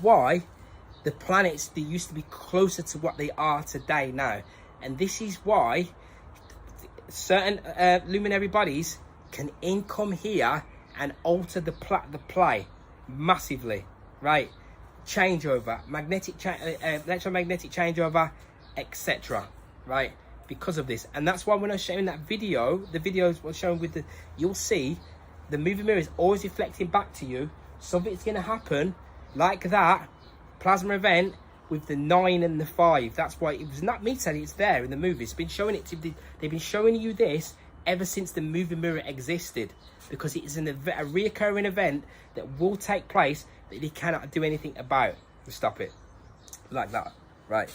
Why the planets, they used to be closer to what they are today now. And this is why certain luminary bodies can come here and alter the play massively, right? Changeover, electromagnetic changeover, etc., right? Because of this. And that's why when I was showing that video, the videos were showing with the, you'll see the moving mirror is always reflecting back to you. Something's going to happen like that plasma event with the 9 and the 5. That's why it was not me telling you, it's there in the movie. It's been showing it to, they've been showing you this ever since the moving mirror existed, because it is a reoccurring event that will take place that they cannot do anything about to stop it like that, right?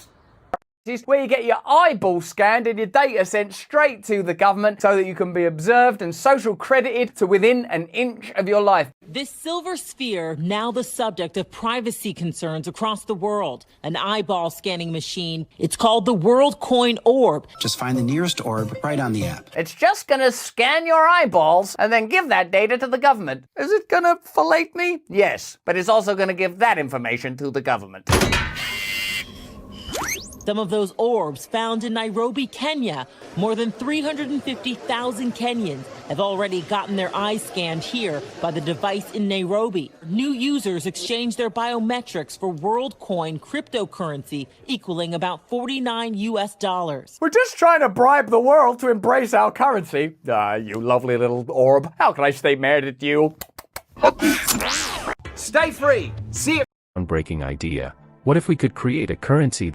Where you get your eyeball scanned and your data sent straight to the government so that you can be observed and social credited to within an inch of your life. This silver sphere, now the subject of privacy concerns across the world. An eyeball scanning machine. It's called the World Coin Orb. Just find the nearest orb right on the app. It's just gonna scan your eyeballs and then give that data to the government. Is it gonna fillet me? Yes, but it's also gonna give that information to the government. Some of those orbs found in Nairobi, Kenya. More than 350,000 Kenyans have already gotten their eyes scanned here by the device in Nairobi. New users exchange their biometrics for WorldCoin cryptocurrency equaling about $49. We're just trying to bribe the world to embrace our currency. You lovely little orb. How can I stay married at you? Stay free. See it. Groundbreaking idea. What if we could create a currency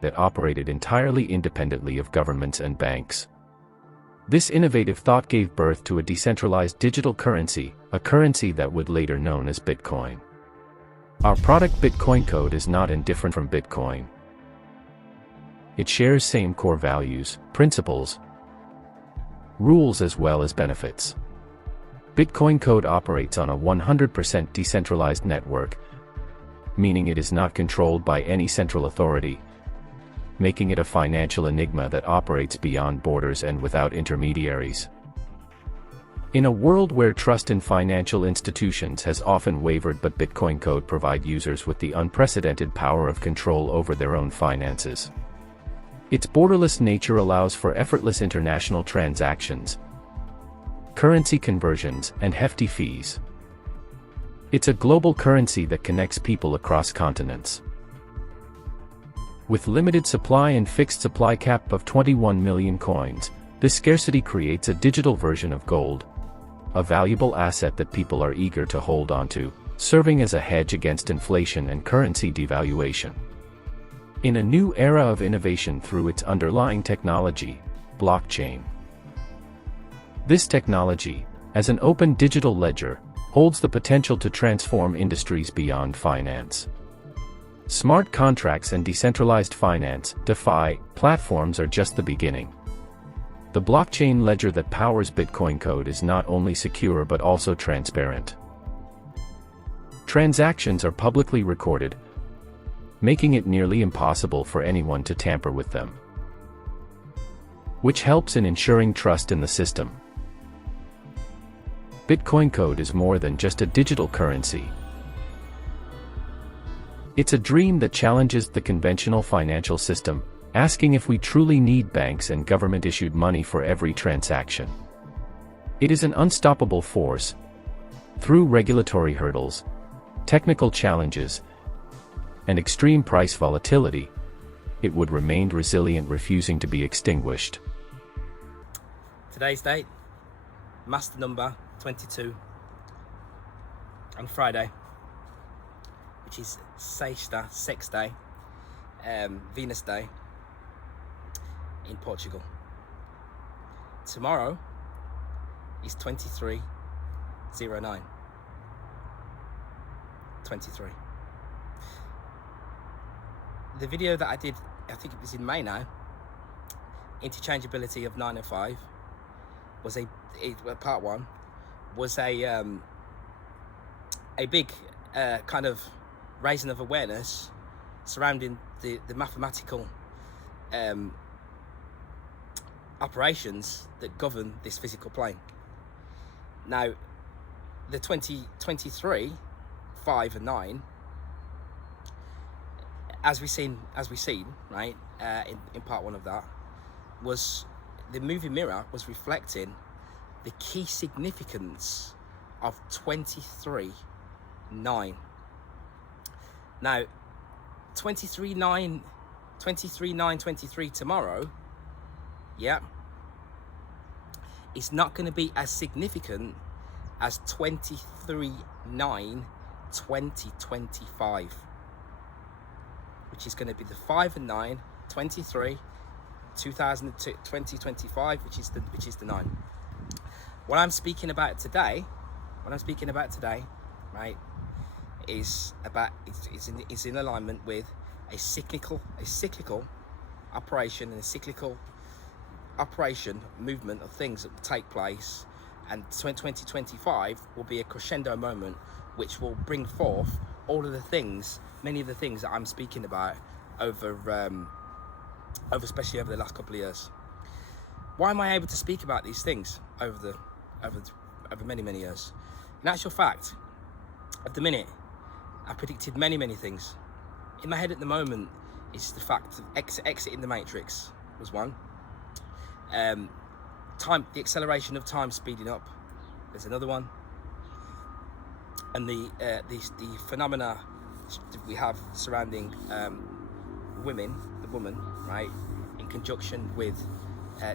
that operated entirely independently of governments and banks? This innovative thought gave birth to a decentralized digital currency, a currency that would later known as Bitcoin. Our product Bitcoin Code is not indifferent from Bitcoin. It shares same core values, principles, rules as well as benefits. Bitcoin Code operates on a 100% decentralized network, meaning it is not controlled by any central authority, making it a financial enigma that operates beyond borders and without intermediaries. In a world where trust in financial institutions has often wavered, but Bitcoin Code provides users with the unprecedented power of control over their own finances. Its borderless nature allows for effortless international transactions, currency conversions, and hefty fees. It's a global currency that connects people across continents. With limited supply and fixed supply cap of 21 million coins, this scarcity creates a digital version of gold, a valuable asset that people are eager to hold onto, serving as a hedge against inflation and currency devaluation. In a new era of innovation through its underlying technology, blockchain. This technology, as an open digital ledger, holds the potential to transform industries beyond finance. Smart contracts and decentralized finance, DeFi, platforms are just the beginning. The blockchain ledger that powers Bitcoin Code is not only secure but also transparent. Transactions are publicly recorded, making it nearly impossible for anyone to tamper with them, which helps in ensuring trust in the system. Bitcoin Code is more than just a digital currency. It's a dream that challenges the conventional financial system, asking if we truly need banks and government-issued money for every transaction. It is an unstoppable force. Through regulatory hurdles, technical challenges, and extreme price volatility, it would remain resilient, refusing to be extinguished. Today's date, master number 22, on Friday, which is Sexta, Sex Day, Venus Day in Portugal. Tomorrow is 2309. 23. The video that I did, I think it was in May now, interchangeability of 9 and 5, was part one, was a big kind of raising of awareness surrounding the mathematical operations that govern this physical plane. Now, the 2023, 5 and 9 as we seen, right, in part one of that, was the movie mirror was reflecting the key significance of 23/9. Now, 23/9/23 tomorrow, yeah, it's not going to be as significant as 23/9/2025, which is going to be the 5 and 9, 23, 2025, which is the 9. What I'm speaking about today, right, is in alignment with a cyclical operation and a cyclical operation movement of things that will take place, and 2025 will be a crescendo moment which will bring forth all of the things, many of the things that I'm speaking about over especially over the last couple of years. Why am I able to speak about these things over many years? In actual fact, at the minute, I predicted many things. In my head at the moment is the fact of exiting the matrix was one. The acceleration of time speeding up. There's another one. And the phenomena we have surrounding the woman, right, in conjunction with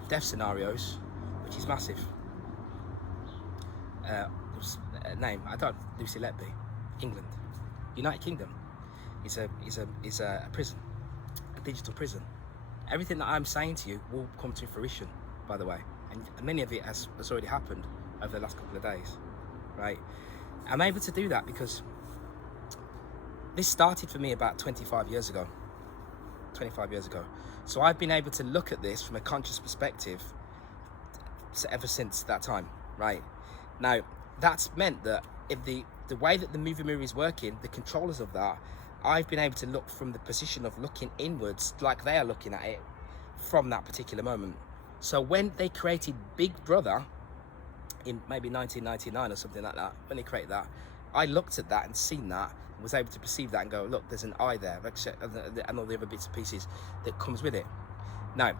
death scenarios, which is massive. Name I don't. Lucy Letby, England, United Kingdom, is a prison, a digital prison. Everything that I'm saying to you will come to fruition, by the way, and many of it has already happened over the last couple of days, right? I'm able to do that because this started for me about 25 years ago. So I've been able to look at this from a conscious perspective ever since that time, right? Now, that's meant that if the way that the movie mirror is working, the controllers of that, I've been able to look from the position of looking inwards like they are looking at it from that particular moment. So when they created Big Brother in maybe 1999 or something like that, when they created that, I looked at that and seen that, and was able to perceive that and go, look, there's an eye there, and all the other bits and pieces that comes with it. Now,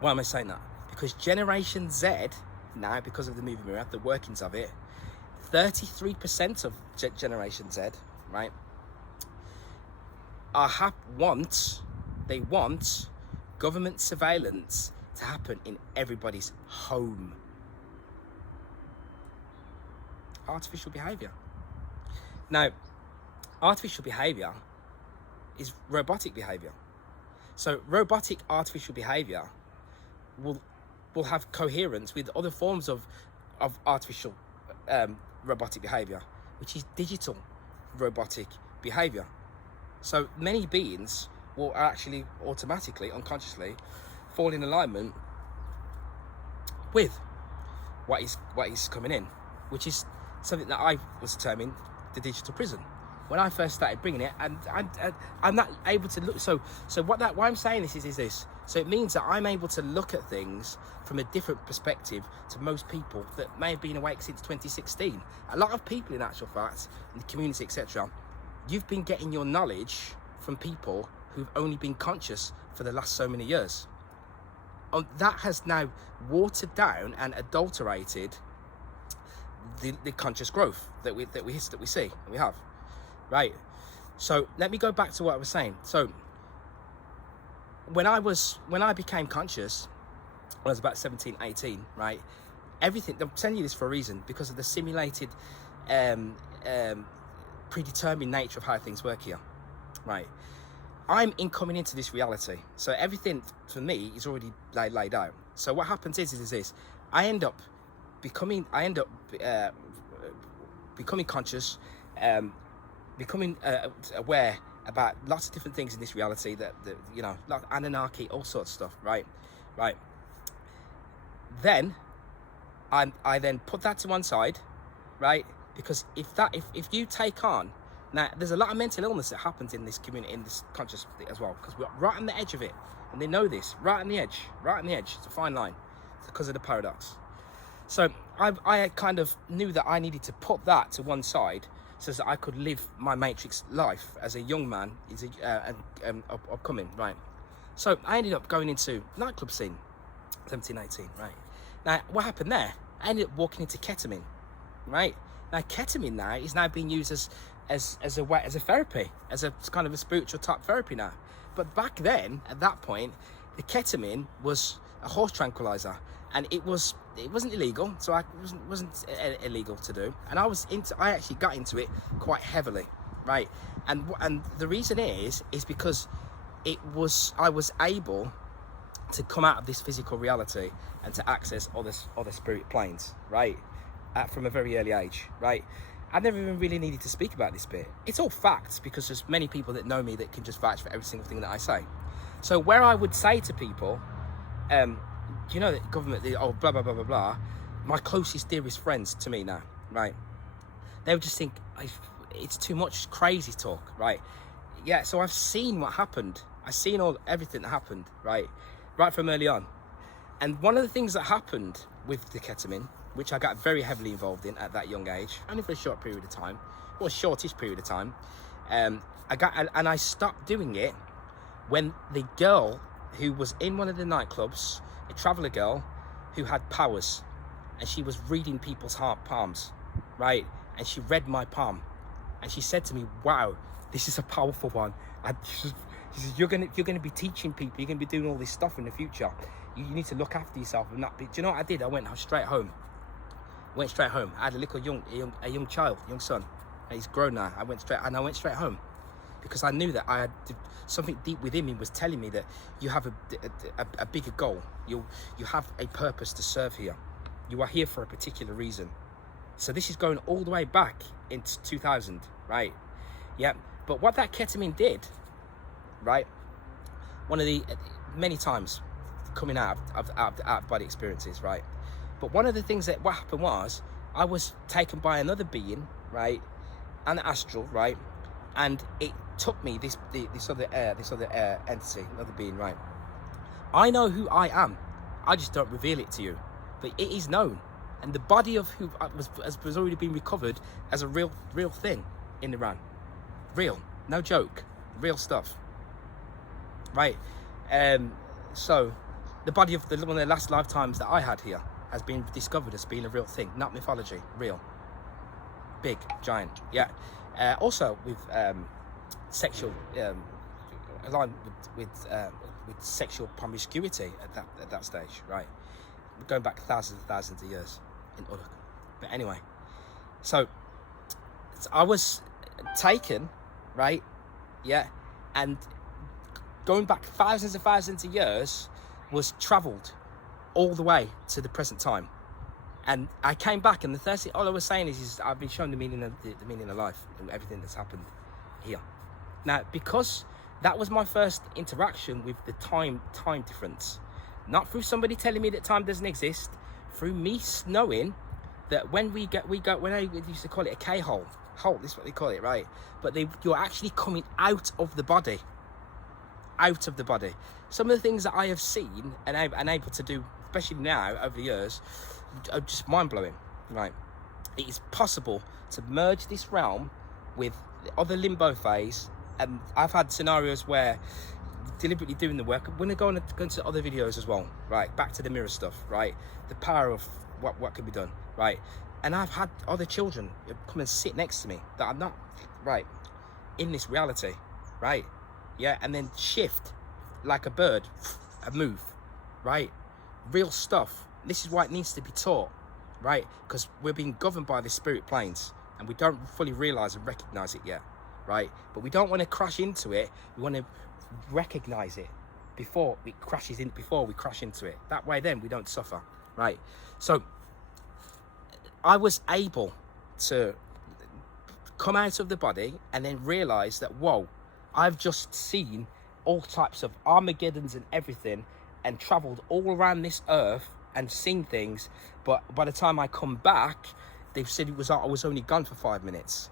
why am I saying that? Because Generation Z, now, because of the movie mirror, the workings of it, 33% of Generation Z, right, want government surveillance to happen in everybody's home. Artificial behaviour. Now, artificial behaviour is robotic behaviour. So robotic artificial behaviour will have coherence with other forms of artificial robotic behaviour, which is digital robotic behaviour. So many beings will actually automatically, unconsciously, fall in alignment with what is coming in, which is something that I was determined, the digital prison. When I first started bringing it, and I'm not able to look. So why I'm saying this is this. So it means that I'm able to look at things from a different perspective to most people that may have been awake since 2016. A lot of people, in actual fact, in the community, etc., you've been getting your knowledge from people who've only been conscious for the last so many years. That has now watered down and adulterated the conscious growth that we see and we have, right? So let me go back to what I was saying. So when I became conscious, when I was about 17, 18, right? Everything, I'm telling you this for a reason, because of the simulated, predetermined nature of how things work here, right? I'm coming into this reality, so everything for me is already laid out. So what happens is this: I end up becoming conscious, becoming aware about lots of different things in this reality, that you know, like Anunnaki, all sorts of stuff, right? Then I then put that to one side, right? Because if you take on, now there's a lot of mental illness that happens in this community, in this conscious as well, because we're right on the edge of it, and they know this, right on the edge. It's a fine line because of the paradox. So I kind of knew that I needed to put that to one side so that I could live my matrix life as a young man, upcoming, right? So I ended up going into nightclub scene, 17, 18, right? Now, what happened there? I ended up walking into ketamine, right? Now, ketamine now is now being used as a therapy, as a kind of a spiritual type therapy now. But back then, at that point, the ketamine was a horse tranquilizer, and it wasn't illegal, so it wasn't illegal to do. And I actually got into it quite heavily, right? And the reason is because I was able to come out of this physical reality and to access other spirit planes, right? From a very early age, right? I never even really needed to speak about this bit. It's all facts, because there's many people that know me that can just vouch for every single thing that I say. So where I would say to people, you know, the government, blah, blah, blah, blah, blah, my closest, dearest friends to me now, right? They would just think, it's too much crazy talk, right? Yeah, so I've seen what happened. I've seen everything that happened, right from early on. And one of the things that happened with the ketamine, which I got very heavily involved in at that young age, only for a short period of time, or a shortish period of time, I stopped doing it when the girl who was in one of the nightclubs, a traveller girl who had powers, and she was reading people's palms, right? And she read my palm, and she said to me, "Wow, this is a powerful one." She says, "You're gonna be teaching people. You're gonna be doing all this stuff in the future. You need to look after yourself and not be." Do you know what I did? I went straight home. I had a little young child, young son. He's grown now. I went straight home, because I knew that I had something deep within me was telling me that you have a bigger goal. You have a purpose to serve here. You are here for a particular reason. So this is going all the way back into 2000, right? Yeah. But what that ketamine did, right? One of the many times coming out of body experiences, right? But one of the things what happened was I was taken by another being, right? An astral, right? And it took me this other entity, another being, right? I know who I am. I just don't reveal it to you, but it is known. And the body of who has already been recovered as a real thing in Iran. Real, no joke, real stuff, right? So the body of one of the last lifetimes that I had here has been discovered as being a real thing, not mythology, real, big, giant, yeah. Also with sexual, aligned with sexual promiscuity at that stage, right? Going back thousands and thousands of years in Uruk. But anyway, so I was taken, right? Yeah, and going back thousands and thousands of years was travelled all the way to the present time. And I came back, and the first thing, all I was saying is I've been shown the meaning of life and everything that's happened here. Now, because that was my first interaction with the time difference, not through somebody telling me that time doesn't exist, through me knowing that when when I used to call it a K-hole, this is what they call it, right? But you're actually coming out of the body. Some of the things that I have seen and I'm able to do, especially now over the years, are just mind-blowing, right? It is possible to merge this realm with the other limbo phase, and I've had scenarios where deliberately doing the work. I'm going to go into other videos as well, right? Back to the mirror stuff, right? The power of what can be done, right? And I've had other children come and sit next to me that are not, right, in this reality, right? Yeah, and then shift like a bird, a move, right? Real stuff. This is why it needs to be taught, right? Because we're being governed by the spirit planes, and we don't fully realize and recognize it yet, right? But we don't want to crash into it. We want to recognize it before we crash into it. That way then we don't suffer, right? So I was able to come out of the body and then realize that, whoa, I've just seen all types of Armageddons and everything, and traveled all around this earth and seen things. But by the time I come back, they've said I was only gone for 5 minutes.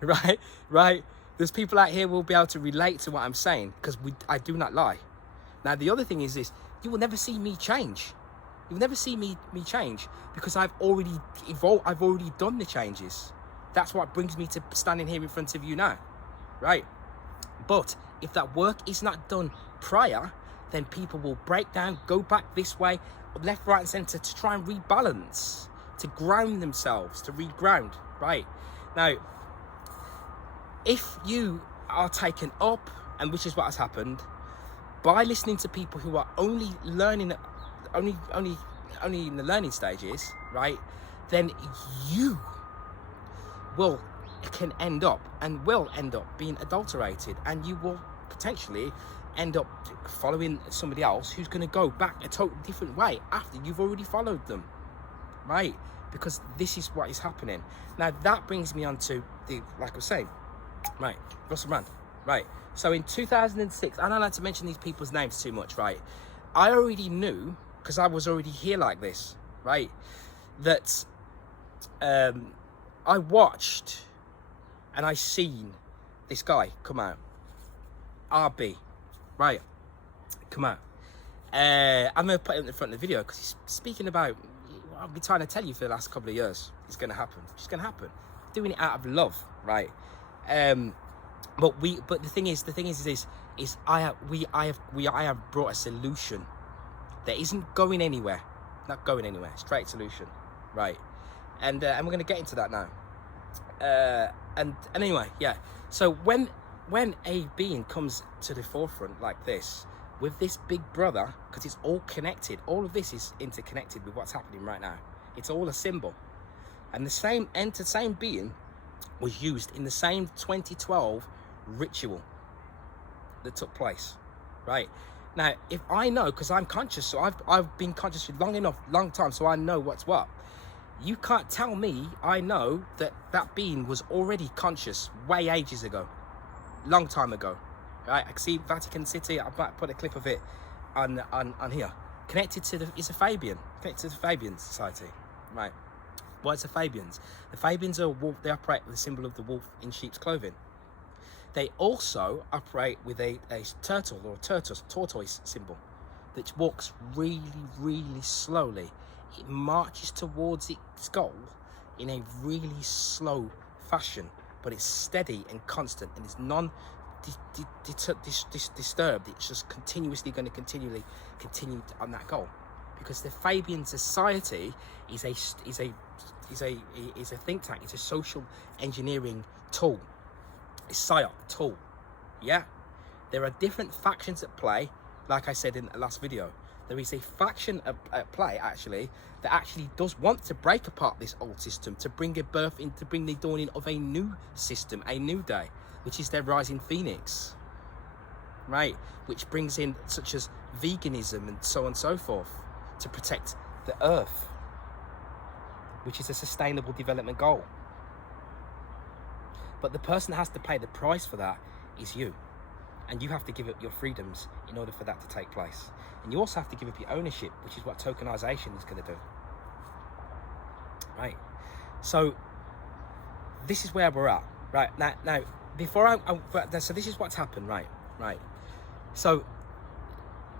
right. There's people out here who will be able to relate to what I'm saying, because I do not lie. Now the other thing is this: you will never see me change. You'll never see me change, because I've already evolved. I've already done the changes. That's what brings me to standing here in front of you now, right? But if that work is not done prior, then people will break down, go back this way, left, right, and centre, to try and rebalance, to ground themselves, to reground, right? Now, if you are taken up, and which is what has happened, by listening to people who are only learning, only in the learning stages, right, then you can end up being adulterated, and you will potentially end up following somebody else who's going to go back a totally different way after you've already followed them, right? Because this is what is happening. Now that brings me on to the, like I was saying, right, Russell Brand, right? So in 2006, I don't like to mention these people's names too much, right? I already knew, because I was already here like this, right, that I watched and I seen this guy come out, RB, right, come out. I'm going to put it in the front of the video because he's speaking about what I've been trying to tell you for the last couple of years. It's going to happen. It's going to happen. Doing it out of love, right? But the thing is I have brought a solution that isn't going anywhere, not going anywhere. Straight solution, right? And we're going to get into that now. And anyway, yeah. So when a being comes to the forefront like this, with this big brother, because it's all connected, all of this is interconnected with what's happening right now. It's all a symbol, and the same being was used in the same 2012 ritual that took place, right? Now, if I know, because I'm conscious, so I've been conscious for long time, so I know what's what. You can't tell me I know that being was already conscious way ages ago, long time ago, right? I can see Vatican City. I might put a clip of it on here. Connected to it's a Fabian, connected to the Fabian Society, right? What's the Fabians? The Fabians are wolf. They operate with the symbol of the wolf in sheep's clothing. They also operate with a turtle or tortoise symbol that walks really, really slowly. It marches towards its goal in a really slow fashion, but it's steady and constant, and it's disturbed. It's just continuously going to continue on that goal, because the Fabian Society is a think tank. It's a social engineering tool. It's psyop tool. Yeah, there are different factions at play. Like I said in the last video, there is a faction at play actually that actually does want to break apart this old system, to bring the dawning of a new system, a new day, which is their rising phoenix, right? Which brings in such as veganism and so on and so forth, to protect the earth, which is a sustainable development goal. But the person that has to pay the price for that is you. And you have to give up your freedoms in order for that to take place. And you also have to give up your ownership, which is what tokenization is going to do. Right? So this is where we're at. Right? Now before so this is what's happened, right? Right. So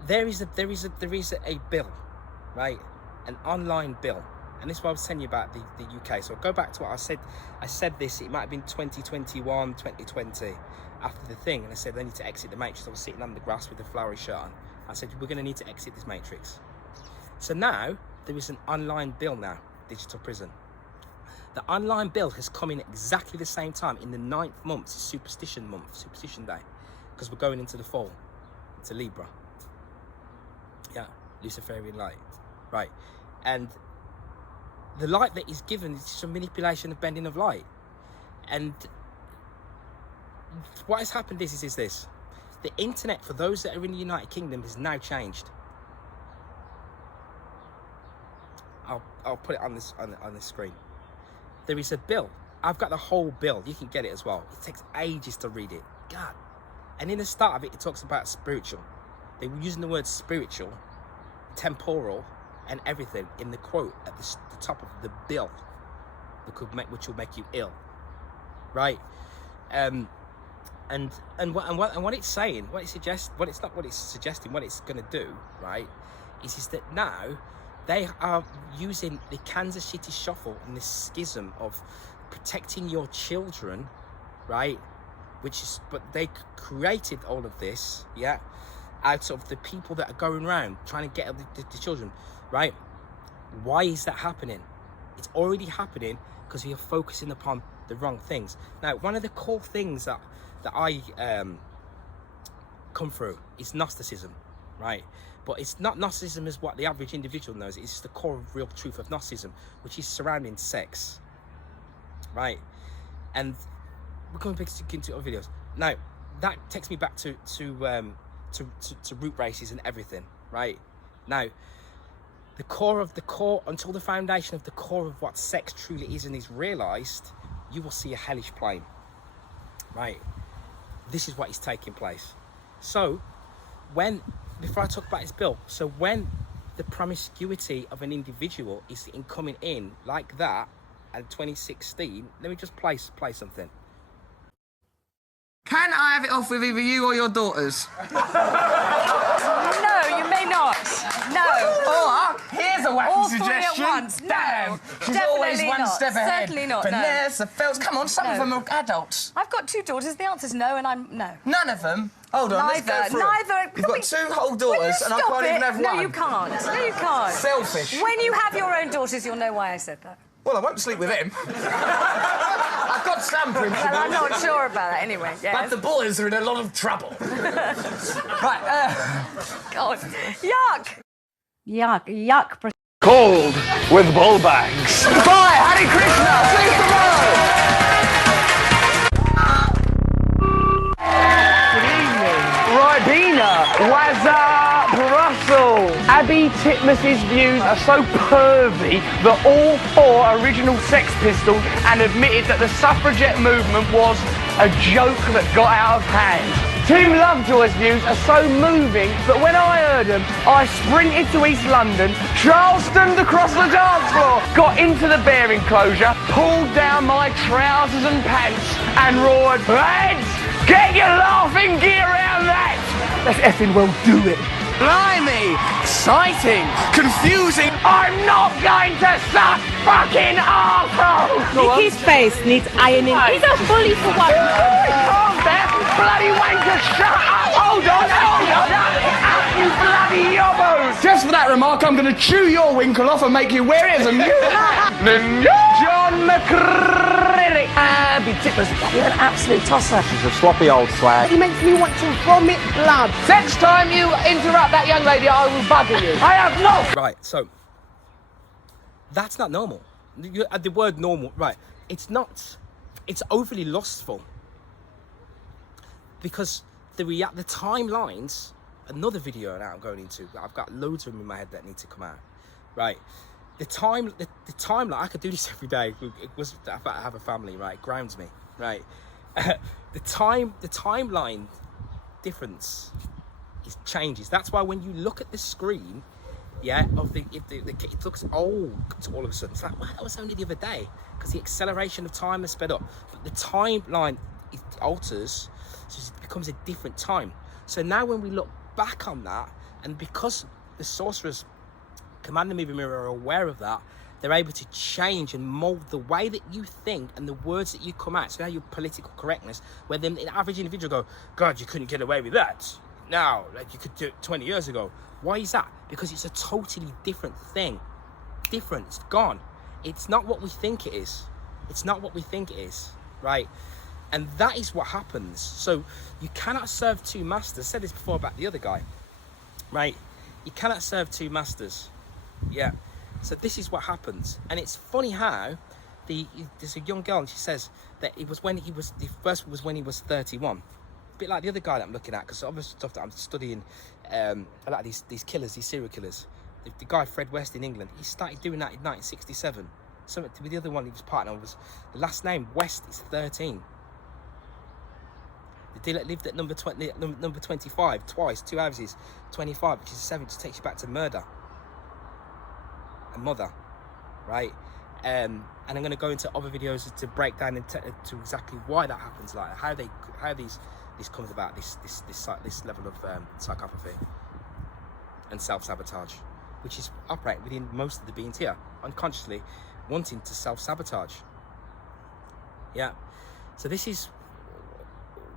there is a bill, right? An online bill. And this is what I was telling you about the UK. So I'll go back to what I said. I said this, it might have been 2021, 2020, after the thing. And I said, they need to exit the matrix. I was sitting on the grass with a flowery shirt on. I said, we're going to need to exit this matrix. So now, there is an online bill now, digital prison. The online bill has come in exactly the same time, in the 9th month, it's superstition month, superstition day. Because we're going into the fall, into Libra. Yeah, Luciferian light. Right. And the light that is given is just a manipulation of bending of light. And what has happened is this. The internet, for those that are in the United Kingdom, has now changed. I'll put it on this screen. There is a bill. I've got the whole bill. You can get it as well. It takes ages to read it. God. And in the start of it, it talks about spiritual. They were using the word spiritual, temporal, and everything in the quote at the top of the bill, which will make you ill, right? And what it's saying, what it's suggesting, what it's going to do, right, is that now They are using the Kansas City Shuffle and this schism of protecting your children, right? But they created all of this, yeah, out of the people that are going around trying to get the children, right? Why is that happening? It's already happening because we are focusing upon the wrong things. Now, one of the core things that I come through is Gnosticism, right? But it's not Gnosticism as what the average individual knows. It's the core of real truth of Gnosticism, which is surrounding sex, right? And we're going to get into other videos. Now, that takes me back to root races and everything, right? Now, the core, until the foundation of the core of what sex truly is and is realised, you will see a hellish plane, right? This is what is taking place. So, before I talk about his bill, so when the promiscuity of an individual is coming in like that, and 2016, let me just play something. Can I have it off with either you or your daughters? No, you may not. No. Or, here's a wacky All three suggestion. at once. No, Damn, she's definitely always one not. step ahead. Certainly not, no. Vanessa, Phelps, come on, some of No. them are adults. I've got 2 daughters. The answer's no, and I'm no. None of them? Hold on, let's go through it. Neither. You've got 2 whole daughters and I Stop can't it. even have No, one. you can't. No, you can't. Selfish. When you have your own daughters, you'll know why I said that. Well, I won't sleep with him. I've got some principles. Well, I'm not sure about that anyway. Yes. But the boys are in a lot of trouble. Right, God. Yuck. Yuck. Cold with ball bags. Bye, Hare Krishna. See you tomorrow. Good evening. Ribena, Wazza, Brussels. Abby Titmus's views are so pervy that all 4 original Sex Pistols and admitted that the suffragette movement was a joke that got out of hand. Tim Lovejoy's views are so moving that when I heard them, I sprinted to East London, Charlestoned across the dance floor, got into the bear enclosure, pulled down my trousers and pants, and roared, "Lads, get your laughing gear around that! Let's effing well do it." Blimey! Exciting! Confusing! I'm not going to suck fucking arsehole! His face needs ironing. He's a bully for what? Calm down, bloody wanker! Shut up! Hold on! You bloody yobbos! Just for that remark, I'm going to chew your winkle off and make you wear it as a John McCrillick. Abby Titmus, you're an absolute tosser. She's a sloppy old swag. He makes me want to vomit blood. Next time you interrupt that young lady, I will bugger you. I have no... Right, so that's not normal. The word normal, right? It's not. It's overly lustful because the timelines. Another video now I'm going into. I've got loads of them in my head that need to come out. Right, the timeline. I could do this every day. It was I have a family, right? It grounds me, right? the timeline difference changes. That's why when you look at the screen, yeah, it looks old all of a sudden. It's like, wow, that was only the other day, because the acceleration of time has sped up. But the timeline, it alters, so it becomes a different time. So now when we look back on that, and because the sorcerers, Command and Movie Mirror, are aware of that, they're able to change and mold the way that you think and the words that you come out. So now your political correctness, where the average individual go, God, you couldn't get away with that. Now, like you could do it 20 years ago. Why is that? Because it's a totally different thing. Different. It's gone. It's not what we think it is. It's not what we think it is, right? And that is what happens. So you cannot serve 2 masters. I said this before about the other guy, right? You cannot serve 2 masters. Yeah. So this is what happens. And it's funny how there's a young girl, and she says that it was when the first was when he was 31. A bit like the other guy that I'm looking at, because obviously stuff that I'm studying, a lot of these killers, these serial killers. The guy Fred West in England, he started doing that in 1967. So with the other one he was partner was, the last name West is 13. The dealer lived at number 25 twice, 2 houses, 25, which is 7, just takes you back to murder. A mother, right? And I'm going to go into other videos to break down to exactly why that happens, like how this comes about, this level of psychopathy and self-sabotage. which is operating within most of the beings here, unconsciously wanting to self-sabotage. Yeah, so this is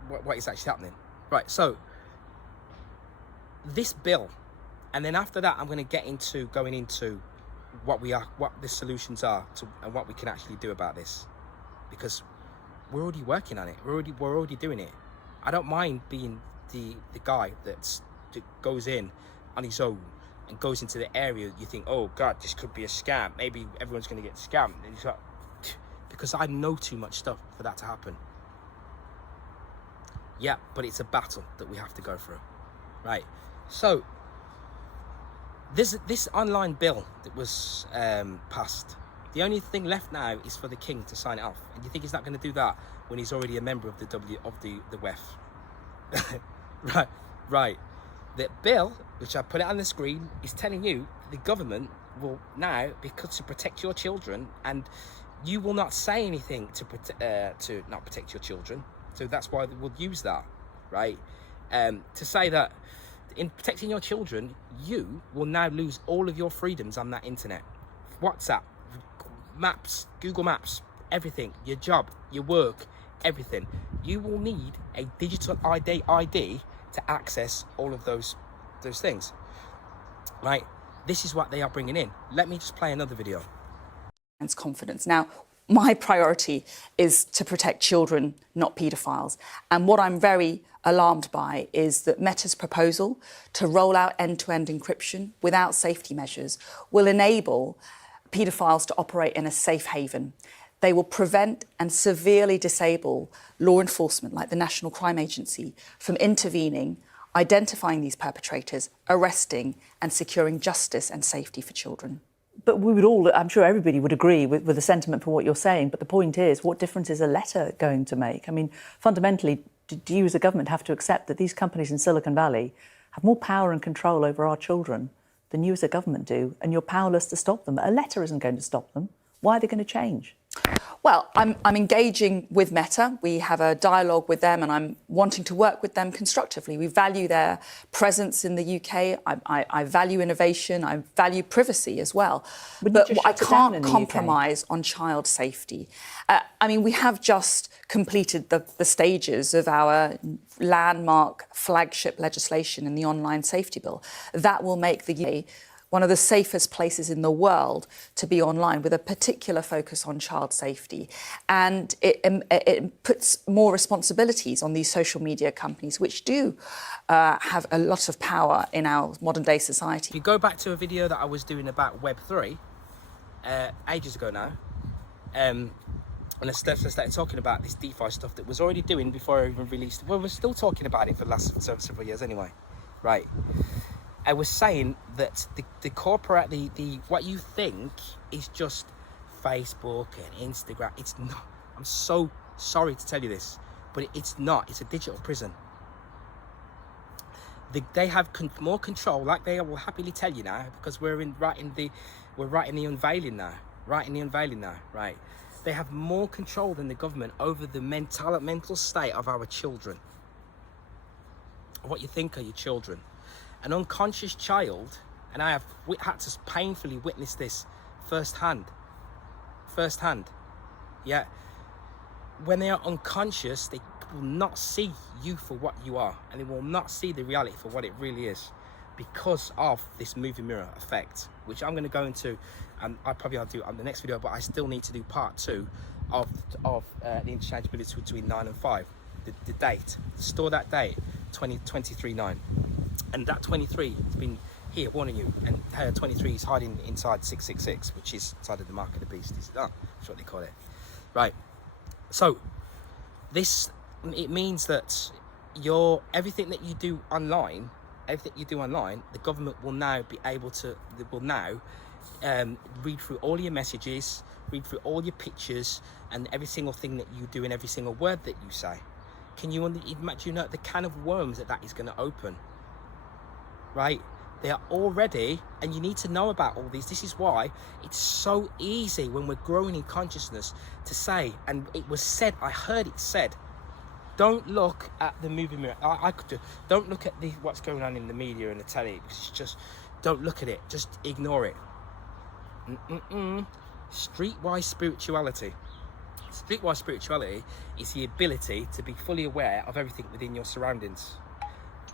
what is actually happening. Right, so this bill, and then after that I'm going to going into what the solutions are and what we can actually do about this, because we're already working on it. We're already doing it. I don't mind being the guy that goes in on his own and goes into the area you think, oh God, this could be a scam. Maybe everyone's going to get scammed. And he's like, because I know too much stuff for that to happen. Yeah, but it's a battle that we have to go through, right? So this online bill that was passed, the only thing left now is for the king to sign it off. And you think he's not going to do that when he's already a member of the WEF? right. The bill, which I put it on the screen, is telling you the government will now, because to protect your children, and you will not say anything to not protect your children. So that's why we'll use that, right? To say that in protecting your children, you will now lose all of your freedoms on that internet. WhatsApp, Maps, Google Maps, everything, your job, your work, everything. You will need a digital ID to access all of those things, right? This is what they are bringing in. Let me just play another video. Confidence. Now, my priority is to protect children, not paedophiles. And what I'm very alarmed by is that Meta's proposal to roll out end-to-end encryption without safety measures will enable paedophiles to operate in a safe haven. They will prevent and severely disable law enforcement, like the National Crime Agency, from intervening, identifying these perpetrators, arresting and securing justice and safety for children. But we would all, I'm sure everybody would agree with the sentiment for what you're saying, but the point is, what difference is a letter going to make? I mean, fundamentally, do you as a government have to accept that these companies in Silicon Valley have more power and control over our children than you as a government do, and you're powerless to stop them? A letter isn't going to stop them. Why are they going to change? Well, I'm engaging with Meta. We have a dialogue with them, and I'm wanting to work with them constructively. We value their presence in the UK. I value innovation. I value privacy as well. But I can't compromise on child safety. I mean, we have just completed the stages of our landmark flagship legislation in the online safety bill. That will make the UK one of the safest places in the world to be online, with a particular focus on child safety. And it puts more responsibilities on these social media companies, which do have a lot of power in our modern day society. If you go back to a video that I was doing about Web3 ages ago now, and I started talking about this DeFi stuff that was already doing before I even released. Well, we're still talking about it for the last several years anyway, right? I was saying that the corporate, what you think is just Facebook and Instagram, it's not. I'm so sorry to tell you this, but it's not. It's a digital prison. They have more control, like they will happily tell you now, because we're right in the unveiling now. Right? They have more control than the government over the mental state of our children. What you think are your children. An unconscious child, and I have had to painfully witness this firsthand. Yeah, when they are unconscious, they will not see you for what you are, and they will not see the reality for what it really is, because of this movie mirror effect, which I'm going to go into, and I'll do on the next video. But I still need to do part 2 of the interchangeability between 9 and 5. The date, store that date, 2023-9. And that 23 has been here warning you, and her 23 is hiding inside 666, which is inside of the mark of the beast. That's what they call it, right? So it means that everything that you do online, the government will now be able to. They will now read through all your messages, read through all your pictures, and every single thing that you do and every single word that you say. Can you imagine the can of worms that is going to open? Right? They are already, and you need to know about all these. This is why it's so easy when we're growing in consciousness to say, and it was said, I heard it said, don't look at the movie mirror. I could do. Don't look at what's going on in the media and the telly, because it's just Don't look at it. Just ignore it. Streetwise spirituality. Streetwise spirituality is the ability to be fully aware of everything within your surroundings,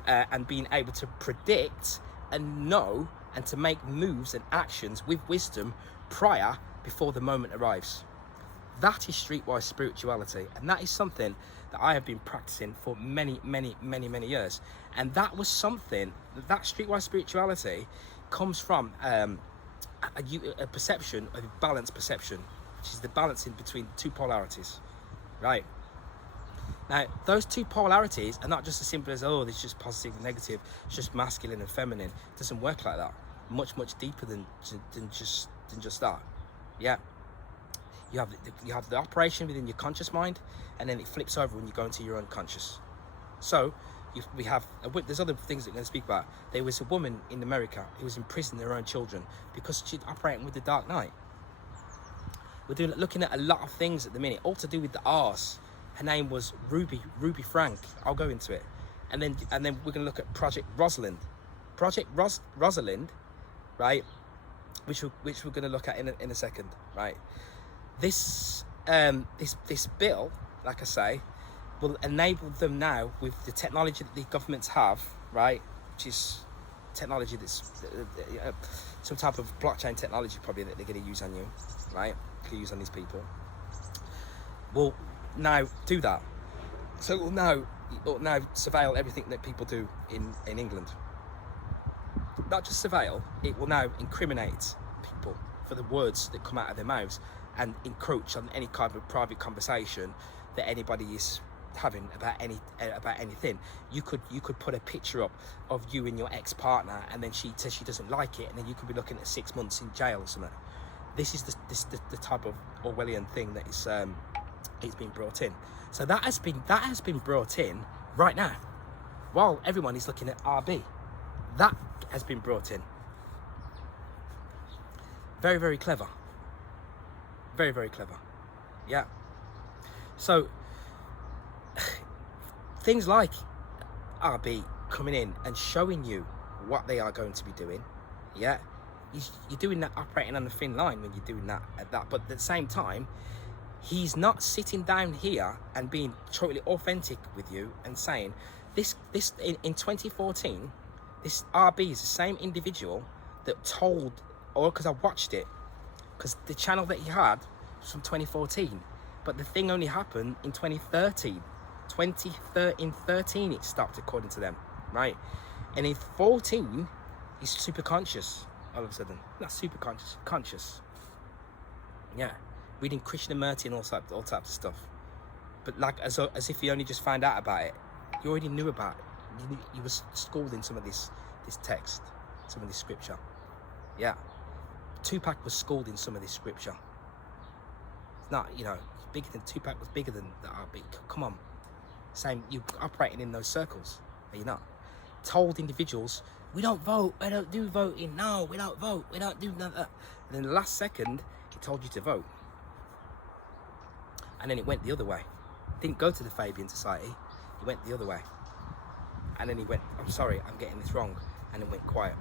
and being able to predict and know and to make moves and actions with wisdom before the moment arrives. That is streetwise spirituality, and that is something that I have been practicing for many years. And that was something that streetwise spirituality comes from a perception of a balanced perception, which is the balancing between two polarities, right? Now, those two polarities are not just as simple as, oh, it's just positive and negative, it's just masculine and feminine. It doesn't work like that. Much deeper than just that. Yeah. You have the operation within your conscious mind, and then it flips over when you go into your unconscious. So there's other things that we're going to speak about. There was a woman in America who was imprisoning her own children because she's operating with the dark night. We're looking at a lot of things at the minute, all to do with the arse. Her name was Ruby Frank. I'll go into it, and then we're going to look at Project Rosalind, right? Which we're going to look at in a second, right? This bill, like I say, will enable them now with the technology that the governments have, right? Which is technology that's some type of blockchain technology probably that they're going to use on you, right? To use on these people. Will now do that. So it will now surveil everything that people do in England. Not just surveil, it will now incriminate people for the words that come out of their mouths and encroach on any kind of private conversation that anybody is having about anything. You could put a picture up of you and your ex-partner, and then she says she doesn't like it, and then you could be looking at 6 months in jail or something. This is the type of Orwellian thing that is it's been brought in. So that has been brought in right now, while everyone is looking at RB. That has been brought in. Very clever. Very clever. Yeah. So things like RB coming in and showing you what they are going to be doing. Yeah. You're doing that, operating on a thin line when you're doing that at that. But at the same time, he's not sitting down here and being totally authentic with you and saying this in 2014, this RB is the same individual that told, or because I watched it, because the channel that he had was from 2014, but the thing only happened in 2013. In 13 it stopped, according to them, right? And in 14 he's super conscious all of a sudden. Not super conscious. Yeah, reading Krishnamurti and all types of stuff, but like as if he only just found out about it. You already knew about it. You were schooled in some of this text, some of this scripture. Yeah, Tupac was schooled in some of this scripture. It's not, bigger than Tupac was bigger than the RB. Come on, same. You're operating in those circles, are you not? Told individuals, we don't vote, we don't do voting, no, we don't vote, we don't do none of that. And then the last second, he told you to vote. And then it went the other way. Didn't go to the Fabian Society, he went the other way. And then he went, I'm sorry, I'm getting this wrong. And then went quiet.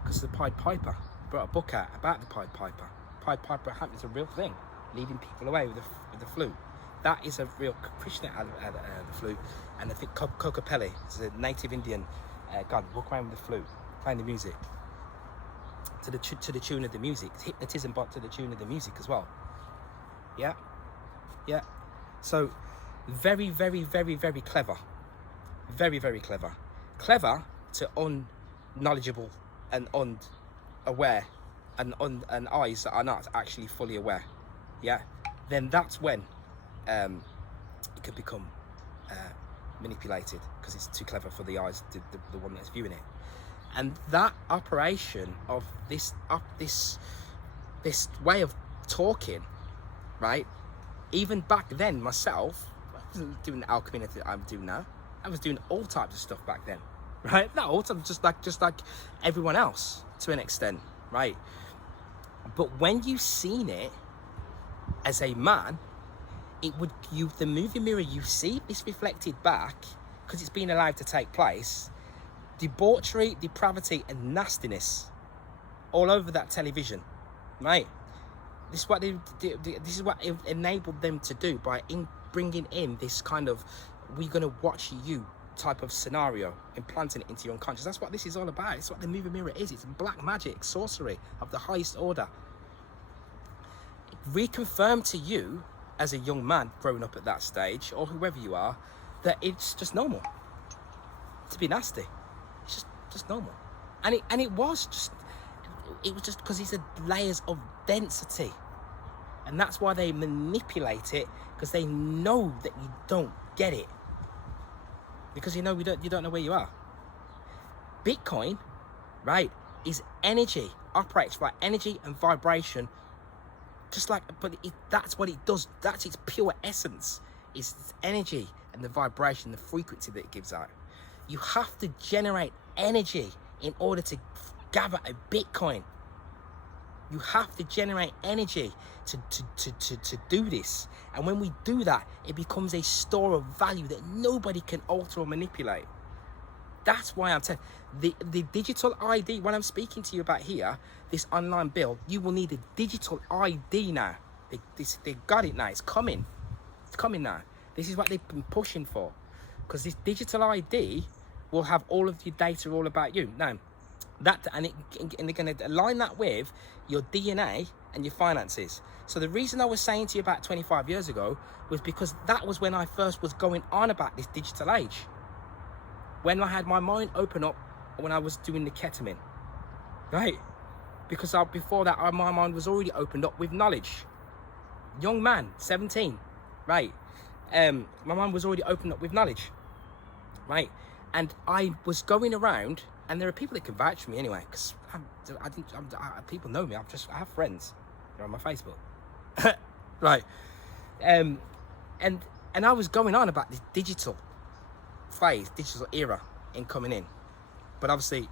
Because the Pied Piper brought a book out about the Pied Piper. Pied Piper is a real thing, leading people away with the flute. That is a real Krishna had the flute. And I think Kokapelli is a native Indian god, walk around with the flute, playing the music to the tune of the music. It's hypnotism, but to the tune of the music as well. Yeah. So very clever. Very clever. Clever to unknowledgeable and unaware and eyes that are not actually fully aware. Yeah. Then that's when it could become manipulated, because it's too clever for the eyes, the one that's viewing it. And that operation of this way of talking, right? Even back then, myself, I wasn't doing the alchemy that I'm doing now. I was doing all types of stuff back then, right? Not all types, just like everyone else to an extent, right? But when you've seen it as a man, the movie mirror, you see this reflected back, because it's been allowed to take place. debauchery, depravity, and nastiness all over that television, right? This is what this is what it enabled them to do by bringing in this kind of "we're gonna watch you" type of scenario, implanting it into your unconscious. That's what this is all about. It's what the movie mirror is. It's black magic, sorcery of the highest order. Reconfirm to you as a young man growing up at that stage, or whoever you are, that it's just normal to be nasty. It's just normal, and it was just because it's a layers of density, and that's why they manipulate it, because they know that you don't get it, because you don't know where you are. Bitcoin, right, is energy, operates by energy and vibration, just like, but that's what it does. That's its pure essence, is its energy and the vibration, the frequency that it gives out. You have to generate energy in order to gather a Bitcoin. You have to generate energy to do this. And when we do that, it becomes a store of value that nobody can alter or manipulate. That's why I'm telling the digital ID, when I'm speaking to you about here, this online bill, you will need a digital ID now. They got it now. It's coming. It's coming now. This is what they've been pushing for. Because this digital ID will have all of your data all about you. Now, they're going to align that with your DNA and your finances. So the reason I was saying to you about 25 years ago was because that was when I first was going on about this digital age. When I had my mind open up, when I was doing the ketamine, right? Because before that, my mind was already opened up with knowledge. Young man, 17, right? My mind was already opened up with knowledge, right? And I was going around, and there are people that can vouch for me anyway, because people know me. I have friends. They're on my Facebook, right? And I was going on about this digital phase, digital era in coming in, but obviously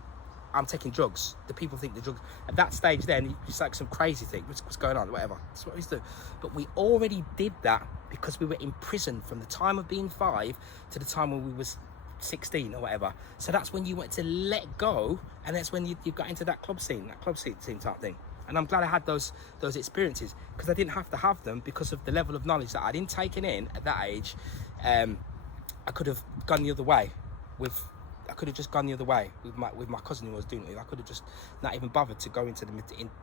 I'm taking drugs. The people think the drugs at that stage, then it's like some crazy thing. What's going on? Whatever. That's what we used to do. But we already did that because we were in prison from the time of being 5 to the time when we was 16 or whatever. So that's when you went to let go, and that's when you got into that club scene type thing. And I'm glad I had those experiences, because I didn't have to have them because of the level of knowledge that I'd been taken in at that age. I could have gone the other way I could have just gone the other way with my cousin who was doing it. I could have just not even bothered to go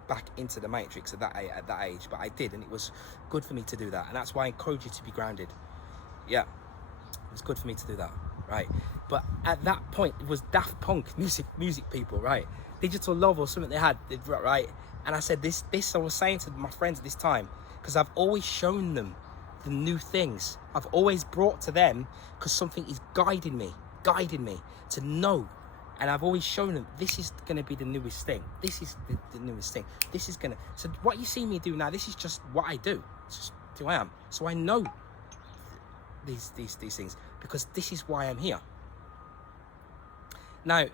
back into the matrix at that age, but I did, and it was good for me to do that. And that's why I encourage you to be grounded. Yeah, it was good for me to do that, right? But at that point, it was Daft Punk music people, right? Digital Love or something they had, right? And I said this I was saying to my friends at this time, because I've always shown them the new things. I've always brought to them, because something is guiding me to know. And I've always shown them, this is going to be the newest thing. This is the newest thing. This is going to... So what you see me do now, this is just what I do. It's just who I am. So I know these things, because this is why I'm here. Now,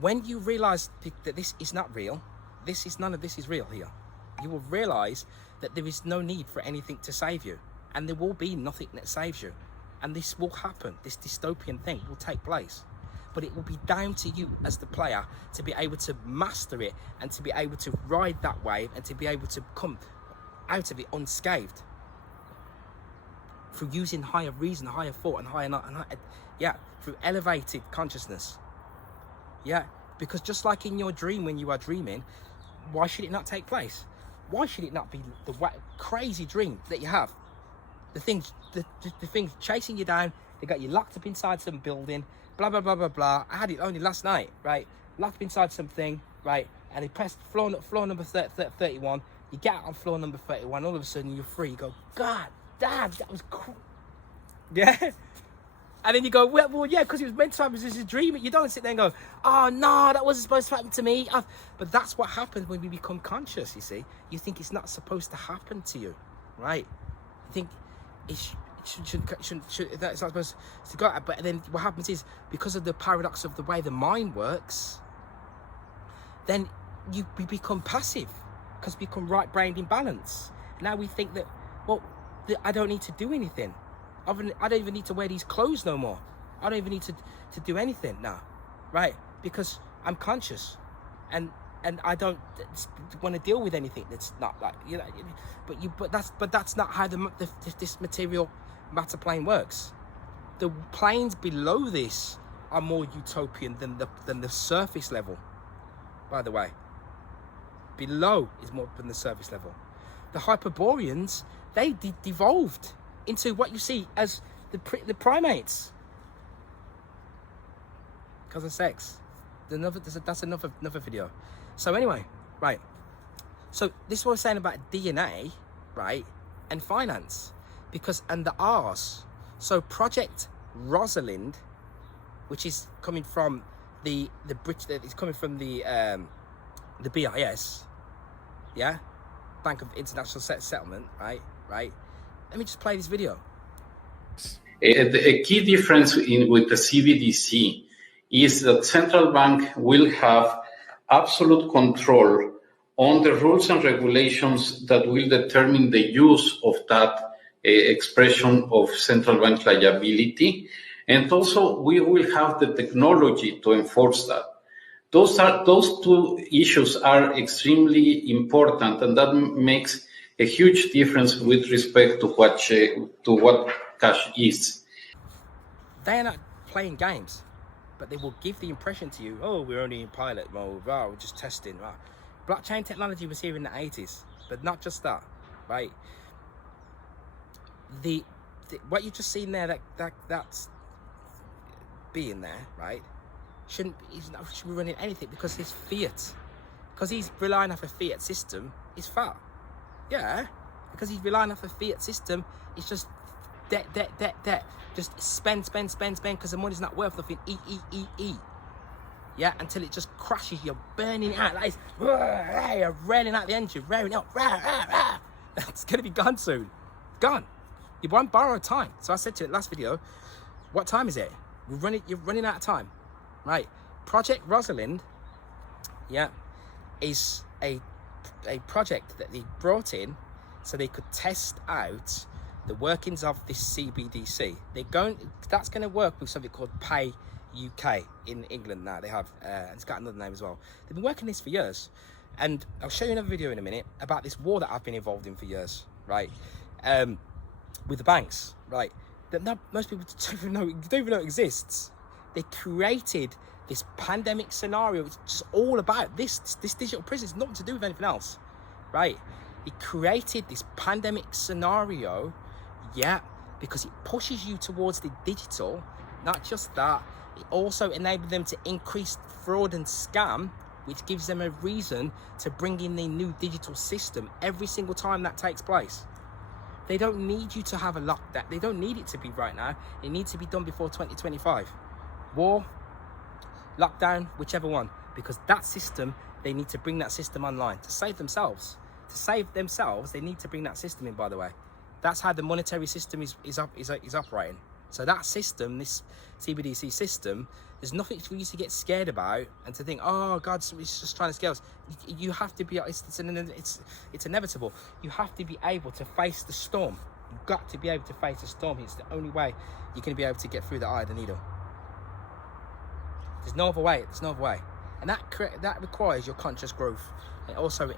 when you realise that this is not real, none of this is real here, you will realise that there is no need for anything to save you. And there will be nothing that saves you. And this will happen. This dystopian thing will take place. But it will be down to you as the player to be able to master it, and to be able to ride that wave, and to be able to come out of it unscathed. Through using higher reason, higher thought, and higher through elevated consciousness. Yeah, because just like in your dream, when you are dreaming, why should it not take place? Why should it not be the crazy dream that you have? The things chasing you down, they got you locked up inside some building, blah, blah, blah, blah, blah. I had it only last night, right? Locked up inside something, right? And they press floor number 31. You get out on floor number 31, all of a sudden you're free. You go, God damn, that was cool. Yeah? And then you go, well, yeah, because it was meant to happen, it was just a dream. You don't sit there and go, oh, no, that wasn't supposed to happen to me. But that's what happens when we become conscious, you see. You think it's not supposed to happen to you, right? You think it's not supposed to go. But then what happens is, because of the paradox of the way the mind works, then we become passive, because we become right-brained in balance. Now we think that, well, I don't need to do anything. I don't even need to wear these clothes no more. I don't even need to do anything now. right? Because I'm conscious, and I don't want to deal with anything that's not like, you know. But that's not how this material matter plane works. The planes below this are more utopian than the surface level. By the way, below is more than the surface level. The Hyperboreans, they devolved into what you see as the primates because of sex. That's another video. So anyway, right. So this is what I was saying about DNA, right, and finance, and the R's. So Project Rosalind, which is coming from the BIS, yeah, Bank of International Settlement, right. Let me just play this video. A key difference with the CBDC is that central bank will have absolute control on the rules and regulations that will determine the use of that expression of central bank liability. And also we will have the technology to enforce that. Those two issues are extremely important, and that makes a huge difference with respect to what cash is. They're not playing games, but they will give the impression to you, oh, we're only in pilot mode, oh, we're just testing. Right? Blockchain technology was here in the 80s, but not just that, right? What you've just seen there, that's being there, right? Shouldn't be running anything, because his fiat, because he's relying off a fiat system, is fat. Yeah, because he's relying off a fiat system, it's just debt. Just spend, because the money's not worth nothing. E. Yeah, until it just crashes. You're burning out. Like, you're railing out the engine, railing out. It's gonna be gone soon. Gone. You won't borrow time. So I said to it last video, what time is it? You're running out of time. Right. Project Rosalind, yeah, is a project that they brought in so they could test out the workings of this CBDC. That's going to work with something called Pay UK in England now. They have, it's got another name as well. They've been working this for years, and I'll show you another video in a minute about this war that I've been involved in for years, right? With the banks, right? That most people don't even know it exists. They created this pandemic scenario. It's just all about this digital prison. It's nothing to do with anything else, right? It created this pandemic scenario, yeah, because it pushes you towards the digital. Not just that, it also enabled them to increase fraud and scam, which gives them a reason to bring in the new digital system every single time that takes place. They don't need you to have a lockdown. They don't need it to be right now. It needs to be done before 2025. War, lockdown, whichever one, because that system, they need to bring that system online to save themselves. To save themselves, they need to bring that system in, by the way. That's how the monetary system is operating. So that system, this CBDC system, there's nothing for you to get scared about and to think, oh God, it's just trying to scale us. You have to be, it's inevitable. You have to be able to face the storm. You've got to be able to face the storm. It's the only way you're going to be able to get through the eye of the needle. There's no other way. There's no other way. And that requires your conscious growth. It also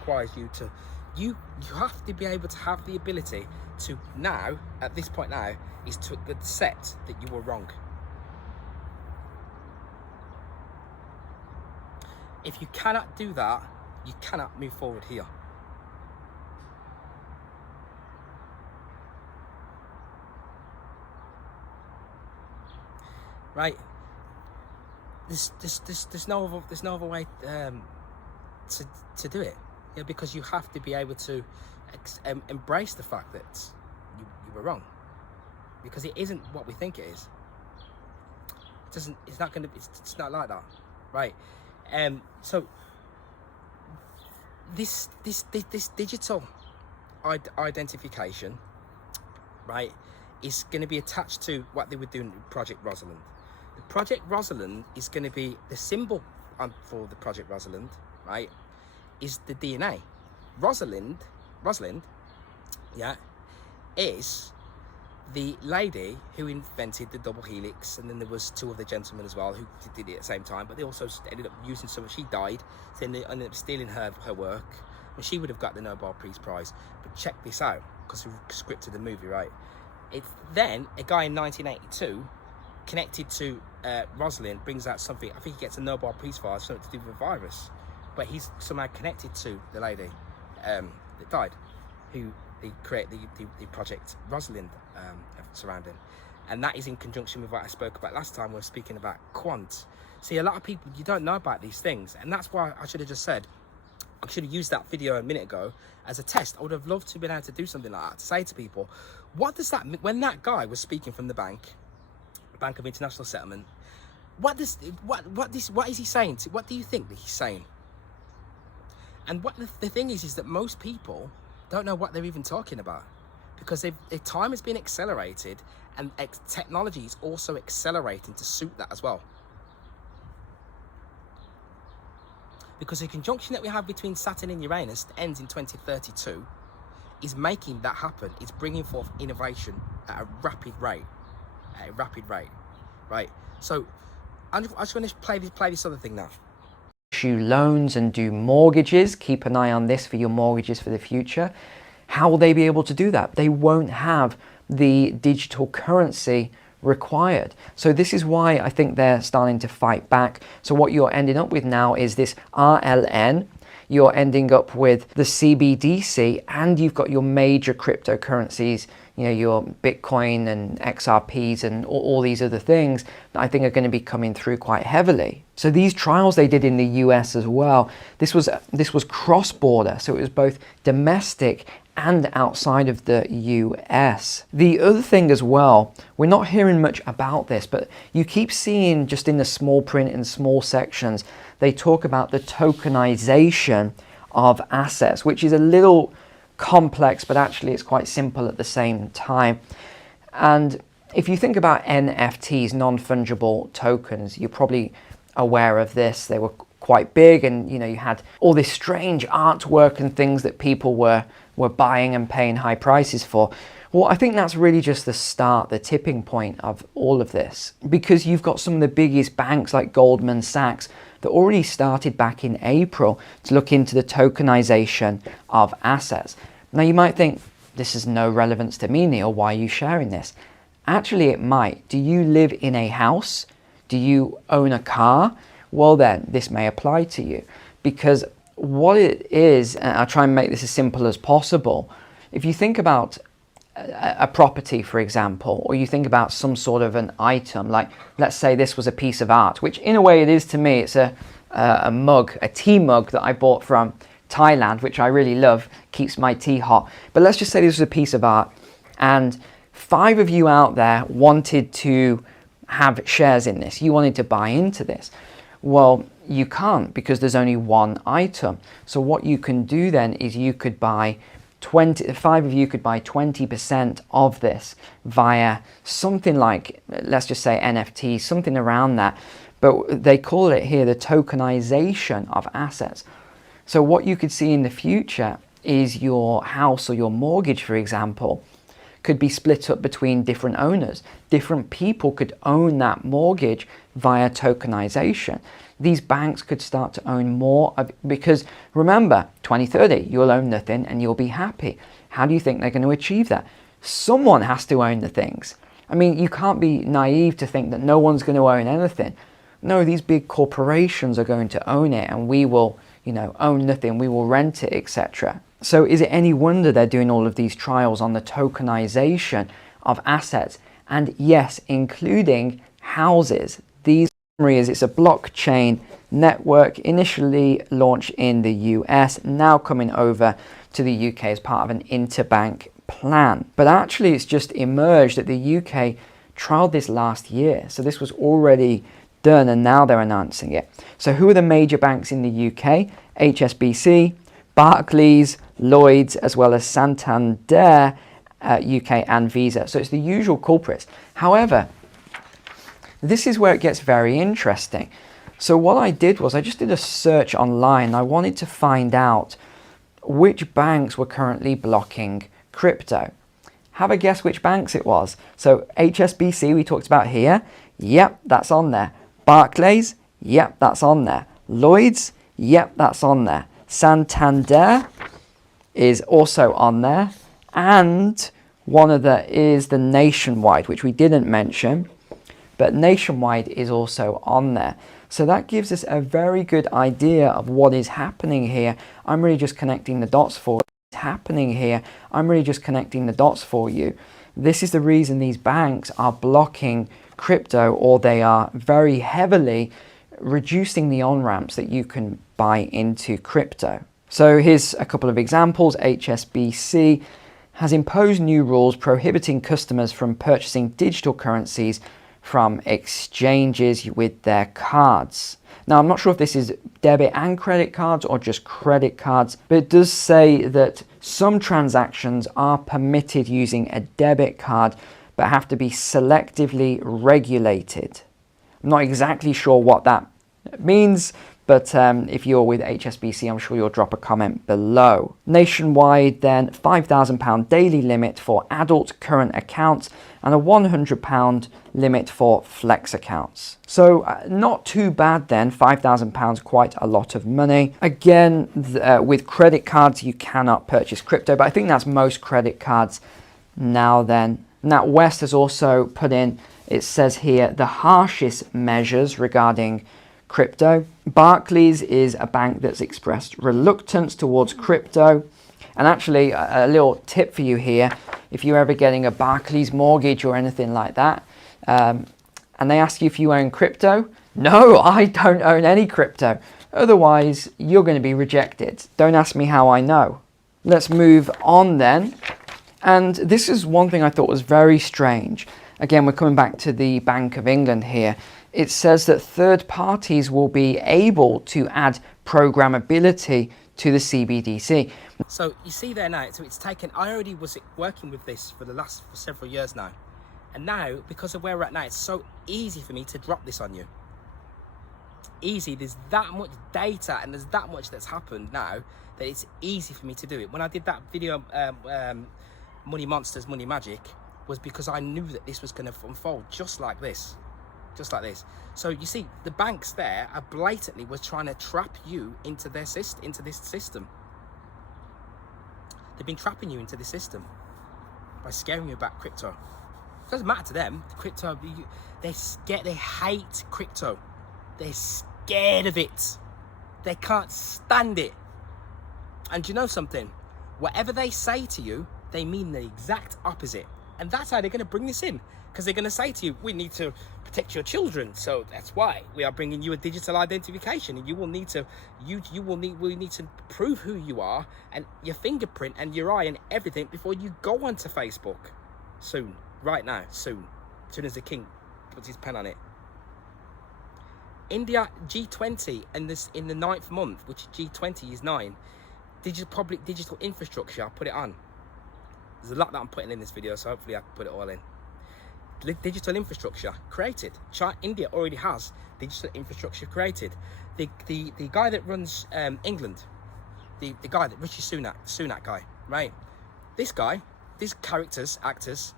requires you to, you have to be able to have the ability to now, at this point now, is to accept that you were wrong. If you cannot do that, you cannot move forward here. Right? There's no other way to do it. Yeah, because you have to be able to embrace the fact that you were wrong, because it isn't what we think it is. It doesn't. It's not going to. It's not like that, right? So this digital identification, right, is going to be attached to what they were doing with Project Rosalind. The Project Rosalind is going to be the symbol for the Project Rosalind, right, is the DNA. Rosalind, yeah, is the lady who invented the double helix, and then there was two other gentlemen as well who did it at the same time, but they also ended up using some. She died, so they ended up stealing her work, and she would have got the Nobel Peace Prize. But check this out, because we scripted the movie, right? It's then a guy in 1982 connected to Rosalind brings out something. I think he gets a Nobel Peace Prize, something to do with a virus, but he's somehow connected to the lady that died, who they create the project Rosalind surrounding, and that is in conjunction with what I spoke about last time when we were speaking about quant. See, a lot of people, you don't know about these things, and that's why I should have just said, I should have used that video a minute ago as a test. I would have loved to have been able to do something like that, to say to people, what does that mean? When that guy was speaking from the Bank of International Settlement, what is he saying? What do you think that he's saying? And what the thing is that most people don't know what they're even talking about, because their time has been accelerated, and technology is also accelerating to suit that as well. Because the conjunction that we have between Saturn and Uranus that ends in 2032 is making that happen. It's bringing forth innovation at a rapid rate. Right? So I just want to play this other thing now. Issue loans and do mortgages. Keep an eye on this for your mortgages for the future. How will they be able to do that? They won't have the digital currency required. So this is why I think they're starting to fight back. So what you're ending up with now is this RLN. You're ending up with the CBDC, and you've got your major cryptocurrencies, you know, your Bitcoin and XRPs and all these other things that I think are going to be coming through quite heavily. So these trials they did in the US as well, this was cross-border, so it was both domestic and outside of the US. The other thing as well, we're not hearing much about this, but you keep seeing just in the small print in small sections, they talk about the tokenization of assets, which is a little complex, but actually it's quite simple at the same time. And if you think about NFTs, non-fungible tokens, you're probably aware of this. They were quite big, and you know, you had all this strange artwork and things that people were buying and paying high prices for. Well, I think that's really just the start, the tipping point of all of this, because you've got some of the biggest banks like Goldman Sachs that already started back in April to look into the tokenization of assets. Now you might think, this has no relevance to me, Neil, why are you sharing this? Actually it might. Do you live in a house? Do you own a car? Well then, this may apply to you, because what it is, and I'll try and make this as simple as possible, if you think about a property, for example, or you think about some sort of an item, like let's say this was a piece of art, which in a way it is to me. It's a mug, a tea mug that I bought from Thailand, which I really love, keeps my tea hot. But let's just say this was a piece of art, and 5 of you out there wanted to have shares in this. You wanted to buy into this. Well, you can't, because there's only one item. So what you can do then is you could buy 5 of you could buy 20% of this via something like, let's just say NFT, something around that. But they call it here the tokenization of assets. So what you could see in the future is your house or your mortgage, for example, could be split up between different owners. Different people could own that mortgage via tokenization. These banks could start to own more of, because remember, 2030, you'll own nothing and you'll be happy. How do you think they're going to achieve that? Someone has to own the things. I mean, you can't be naive to think that no one's going to own anything. No, these big corporations are going to own it, and we will, you know, own nothing. We will rent it, etc. So is it any wonder they're doing all of these trials on the tokenization of assets? And yes, including houses. These is it's a blockchain network initially launched in the US, now coming over to the UK as part of an interbank plan. But actually it's just emerged that the UK trialed this last year. So this was already done, and now they're announcing it. So who are the major banks in the UK? HSBC, Barclays, Lloyds, as well as Santander, UK, and Visa. So it's the usual culprits. However, this is where it gets very interesting. So what I did was I just did a search online. I wanted to find out which banks were currently blocking crypto. Have a guess which banks it was. So HSBC we talked about here. Yep, that's on there. Barclays. Yep, that's on there. Lloyds. Yep, that's on there. Santander is also on there. And one of the is the Nationwide, which we didn't mention. But Nationwide is also on there. So that gives us a very good idea of what is happening here. I'm really just connecting the dots for you. This is the reason these banks are blocking crypto, or they are very heavily reducing the on-ramps that you can buy into crypto. So here's a couple of examples. HSBC has imposed new rules prohibiting customers from purchasing digital currencies from exchanges with their cards. Now, I'm not sure if this is debit and credit cards or just credit cards, but it does say that some transactions are permitted using a debit card, but have to be selectively regulated. I'm not exactly sure what that means, but if you're with HSBC, I'm sure you'll drop a comment below. Nationwide, then, £5,000 daily limit for adult current accounts and a £100 limit for flex accounts. So not too bad then, £5,000, quite a lot of money. Again, with credit cards, you cannot purchase crypto, but I think that's most credit cards now then. NatWest has also put in, it says here, the harshest measures regarding crypto. Barclays is a bank that's expressed reluctance towards crypto. And actually, a little tip for you here, if you're ever getting a Barclays mortgage or anything like that, and they ask you if you own crypto, no, I don't own any crypto. Otherwise, you're going to be rejected. Don't ask me how I know. Let's move on then. And this is one thing I thought was very strange. Again, we're coming back to the Bank of England here. It says that third parties will be able to add programmability to the CBDC. So you see there now, so it's taken, I already was working with this for several years now. And now, because of where we're at now, it's so easy for me to drop this on you. Easy, there's that much data and there's that much that's happened now that it's easy for me to do it. When I did that video, Money Monsters, Money Magic, was because I knew that this was going to unfold just like this. Just like this. So you see, the banks there are blatantly was trying to trap you into their into this system. They've been trapping you into the system by scaring you about crypto. It doesn't matter to them. Crypto, they're scared. They hate crypto. They're scared of it. They can't stand it. And you know something? Whatever they say to you, they mean the exact opposite. And that's how they're going to bring this in. Because they're going to say to you, we need to protect your children, so that's why we are bringing you a digital identification, and you will need to we need to prove who you are and your fingerprint and your eye and everything before you go onto Facebook. Soon, right now, soon as the king puts his pen on it. India G20 and this in the 9th month, which G20 is 9. Public digital infrastructure. I'll put it on. There's a lot that I'm putting in this video, so hopefully I can put it all in. Digital infrastructure created. India already has digital infrastructure created. The guy that runs England, the guy that Rishi Sunak guy, right? This guy, these actors.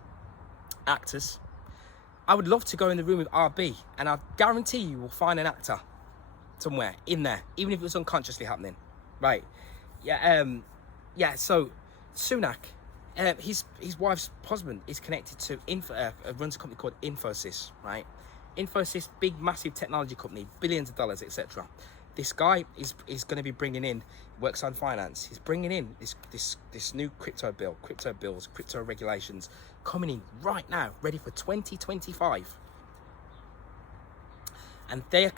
I would love to go in the room with RB, and I guarantee you will find an actor somewhere in there, even if it was unconsciously happening, right? Yeah. So Sunak. His wife's husband is connected to runs a company called Infosys, right? Infosys, big, massive technology company, billions of dollars, etc. This guy is going to be bringing in, works on finance. He's bringing in this new crypto bills, crypto regulations coming in right now, ready for 2025. And they are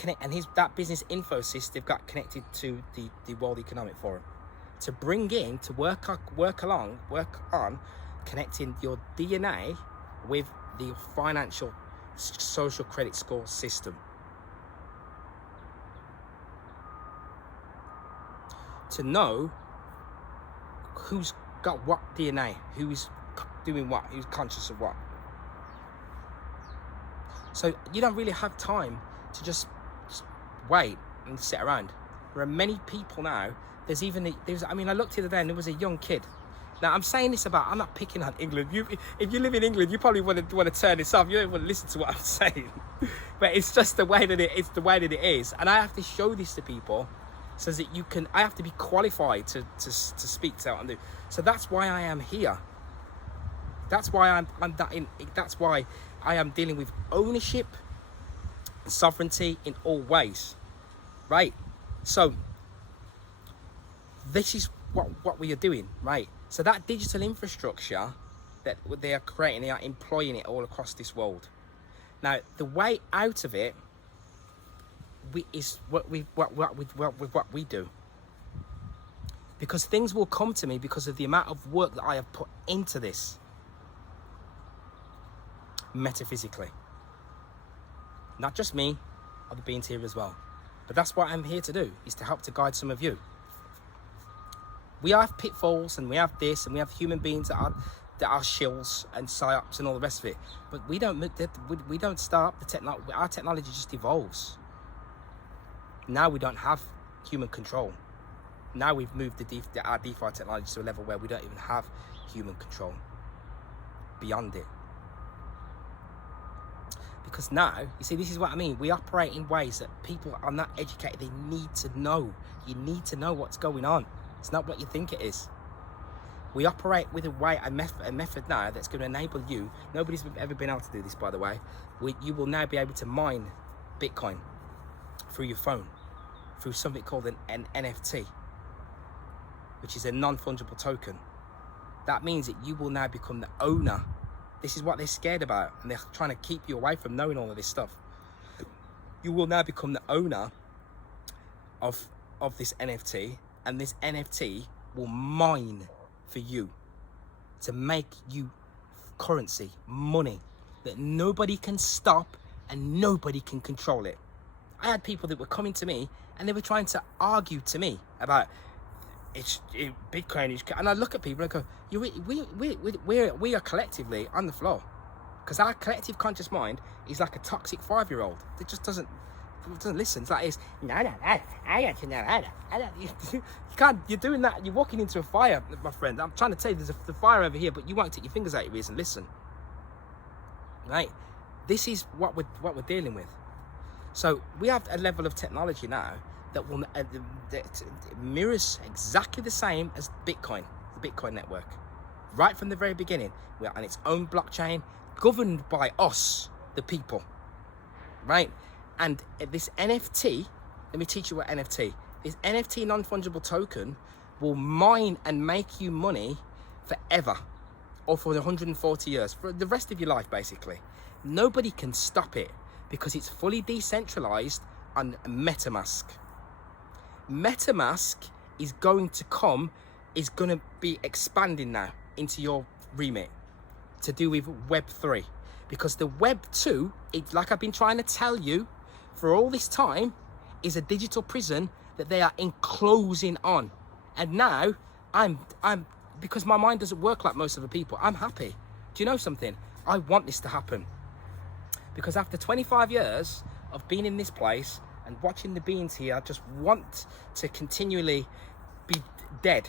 that business Infosys, they've got connected to the World Economic Forum. To bring in, to work on connecting your DNA with the financial social credit score system. To know who's got what DNA, who's doing what, who's conscious of what. So you don't really have time to just wait and sit around. There are many people now. I looked the other day and there was a young kid. Now, I'm saying this I'm not picking on England. If you live in England, you probably want to turn this off. You don't want to listen to what I'm saying. But it's just the way that it is. And I have to show this to people so that I have to be qualified to speak to and do. So that's why I am here. That's why that's why I am dealing with ownership, sovereignty in all ways. Right? So this is what we are doing, right? So that digital infrastructure that they are creating, they are employing it all across this world. Now, the way out of it is what we do. Because things will come to me because of the amount of work that I have put into this. Metaphysically. Not just me, other beings here as well. But that's what I'm here to do, is to help to guide some of you. We have pitfalls, and we have this, and we have human beings that are shills and psyops and all the rest of it. But we don't start the technology. Our technology just evolves. Now we don't have human control. Now we've moved our DeFi technology to a level where we don't even have human control. Beyond it. Because now, you see, this is what I mean. We operate in ways that people are not educated. They need to know. You need to know what's going on. It's not what you think it is. We operate with a method now that's going to enable you. Nobody's ever been able to do this, by the way. You will now be able to mine Bitcoin through your phone, through something called an NFT, which is a non-fungible token. That means that you will now become the owner. This is what they're scared about, and they're trying to keep you away from knowing all of this stuff. You will now become the owner of this NFT, and this NFT will mine for you to make you currency, money, that nobody can stop and nobody can control it. I had people that were coming to me and they were trying to argue to me about Bitcoin, and I look at people and go, we are collectively on the floor, because our collective conscious mind is like a toxic 5-year-old that just doesn't listen. It's like, I got to know. You can't. You're doing that. You're walking into a fire, my friend. I'm trying to tell you, there's a fire over here, but you won't take your fingers out your ears and listen. Right? This is what we're dealing with. So we have a level of technology now that will that mirrors exactly the same as Bitcoin, the Bitcoin network. Right from the very beginning, we're on its own blockchain, governed by us, the people. Right? And this NFT, let me teach you what NFT. This NFT non-fungible token will mine and make you money forever, or for 140 years, for the rest of your life, basically. Nobody can stop it because it's fully decentralized on MetaMask. MetaMask is going to be expanding now into your remit to do with Web3, because the Web2, like I've been trying to tell you for all this time, is a digital prison that they are enclosing on. And now I'm because my mind doesn't work like most of the people, I'm happy. Do you know something? I want this to happen, because after 25 years of being in this place and watching the beings here, I just want to continually be dead.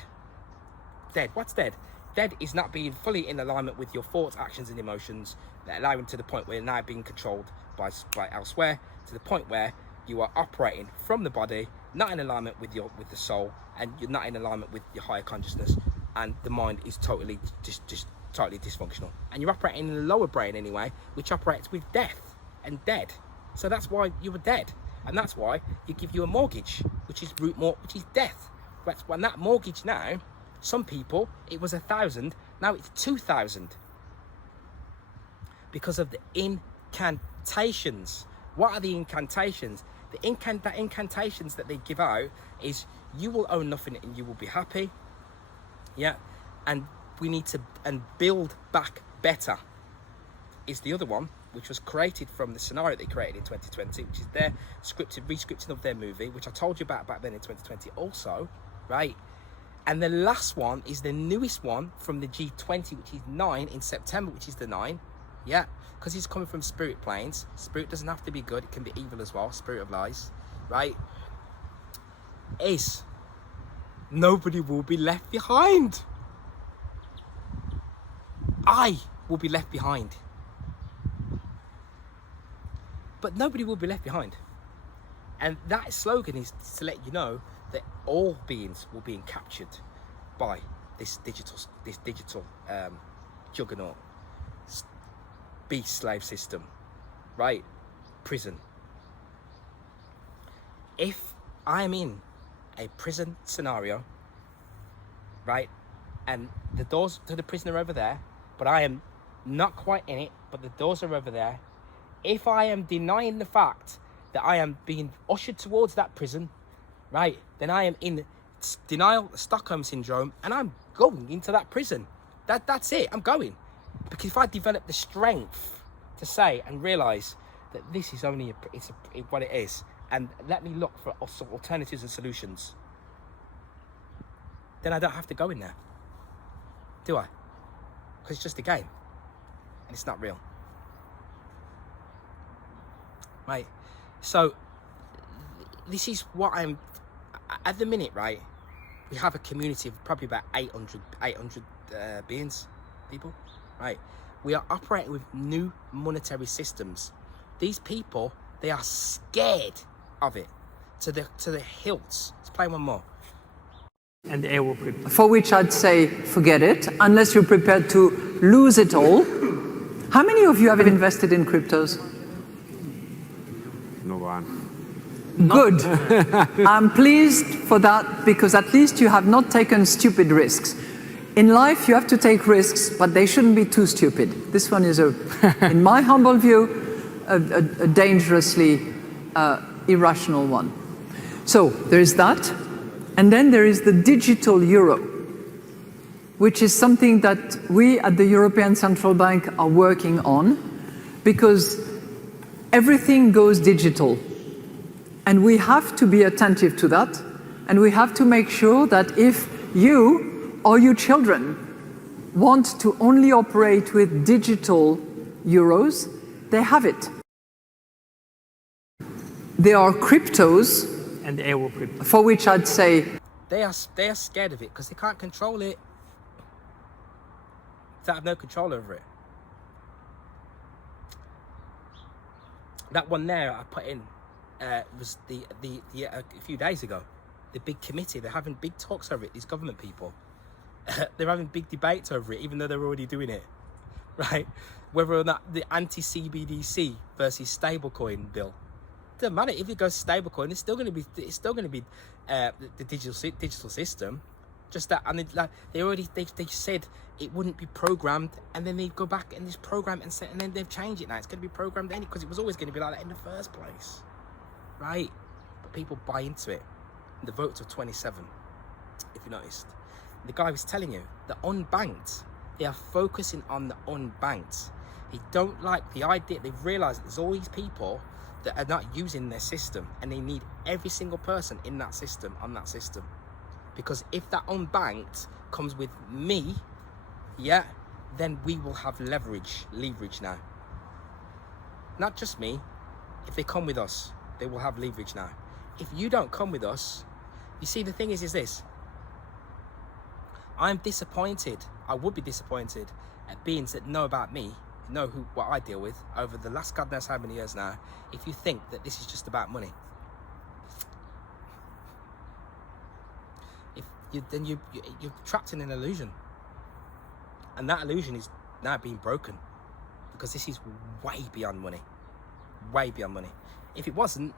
What's dead? Dead is not being fully in alignment with your thoughts, actions and emotions, that allow you to the point where you're now being controlled by elsewhere, to the point where you are operating from the body, not in alignment with the soul, and you're not in alignment with your higher consciousness, and the mind is totally just totally dysfunctional, and you're operating in the lower brain anyway, which operates with death and dead. So that's why you were dead, and that's why you give you a mortgage, which is which is death. That's when that mortgage now, some people it was 1,000, now it's 2,000, because of the incantations. What are the incantations? The incantations that they give out is, you will own nothing and you will be happy. Yeah, and we need to build back better is the other one, which was created from the scenario they created in 2020, which is their rescripting of their movie, which I told you about back then in 2020 also, right? And the last one is the newest one from the G20, which is 9 in September, which is the 9. Yeah, because it's coming from spirit planes. Spirit doesn't have to be good, it can be evil as well, spirit of lies, right? Is nobody will be left behind. I will be left behind. But nobody will be left behind. And that slogan is to let you know that all beings will be captured by this digital juggernaut, beast slave system, right? Prison. If I am in a prison scenario, right, and the doors to the prison are over there, but I am not quite in it, but the doors are over there, if I am denying the fact that I am being ushered towards that prison, right, then I am in denial, Stockholm syndrome, and I'm going into that prison. That's it, I'm going. Because if I develop the strength to say and realise that this is only what it is, and let me look for alternatives and solutions, then I don't have to go in there, do I? Because it's just a game, and it's not real. Right, so this is what I'm, at the minute, right, we have a community of probably about 800 beings, people, right? We are operating with new monetary systems. These people, they are scared of it to the hilts. Let's play one more. And for which I'd say, forget it, unless you're prepared to lose it all. How many of you have invested in cryptos? No one. Good. I'm pleased for that, because at least you have not taken stupid risks. In life, you have to take risks, but they shouldn't be too stupid. This one is, in my humble view, a dangerously irrational one. So there is that. And then there is the digital euro, which is something that we at the European Central Bank are working on, because everything goes digital. And we have to be attentive to that. And we have to make sure that if you or your children want to only operate with digital euros, they have it. There are cryptos, and for which I'd say they are scared of it because they can't control it. They have no control over it. That one there I put in was a few days ago. The big committee, they're having big talks over it. These government people, they're having big debates over it, even though they're already doing it, right? Whether or not the anti-CBDC versus stablecoin bill. Doesn't matter if it goes stablecoin. It's still going to be the digital system. Just that, and they said it wouldn't be programmed, and then they go back and this program and then they've changed it now. It's going to be programmed anyway, because it was always going to be like that in the first place, right? But people buy into it. And the votes of 27, if you noticed. The guy was telling you the unbanked. They are focusing on the unbanked. They don't like the idea. They've realised that there's all these people that are not using their system, and they need every single person in that system, on that system. Because if that unbanked comes with me, yeah, then we will have leverage now. Not just me. If they come with us, they will have leverage now. If you don't come with us, you see, the thing is this. I'm disappointed. I would be disappointed at beings that know about me, know what I deal with over the last God knows how many years now, if you think that this is just about money. Then you're trapped in an illusion, and that illusion is now being broken, because this is way beyond money. If it wasn't,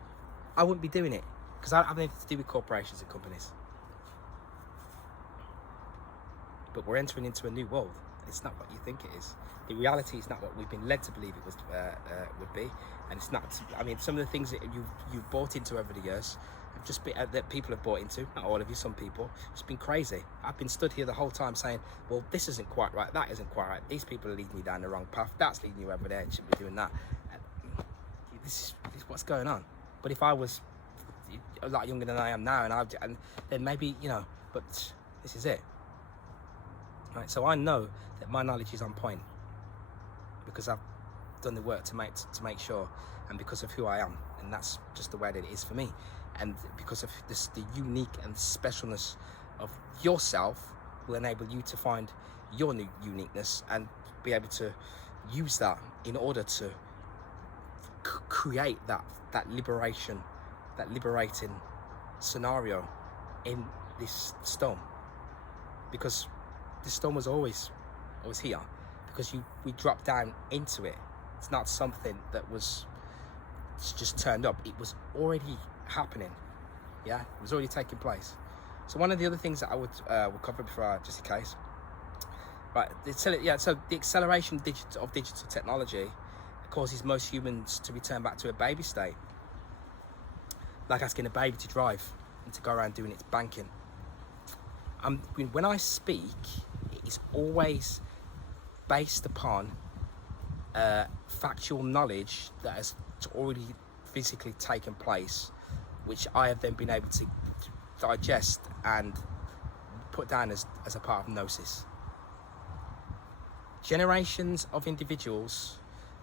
I wouldn't be doing it, because I don't have anything to do with corporations and companies. But we're entering into a new world. It's not what you think it is. The reality is not what we've been led to believe it was would be, and it's not. I mean, some of the things that you've bought into over the years have just been that people have bought into. Not all of you, some people. It's been crazy. I've been stood here the whole time saying, "Well, this isn't quite right. That isn't quite right. These people are leading you down the wrong path. That's leading you over there. You shouldn't be doing that." This is what's going on. But if I was a lot younger than I am now, and then maybe, you know. But this is it. Right, so I know that my knowledge is on point, because I've done the work to make sure, and because of who I am, and that's just the way that it is for me, and because of the unique and specialness of yourself, will enable you to find your new uniqueness and be able to use that in order to create that liberating scenario in this storm. Because the storm was always here, because we dropped down into it. It's not something that was just turned up. It was already happening. Yeah, it was already taking place. So one of the other things that I would cover before, just in case, right? So the acceleration of digital technology causes most humans to return back to a baby state, like asking a baby to drive and to go around doing its banking. When I speak, it is always based upon factual knowledge that has already physically taken place, which I have then been able to digest and put down as a part of gnosis. Generations of individuals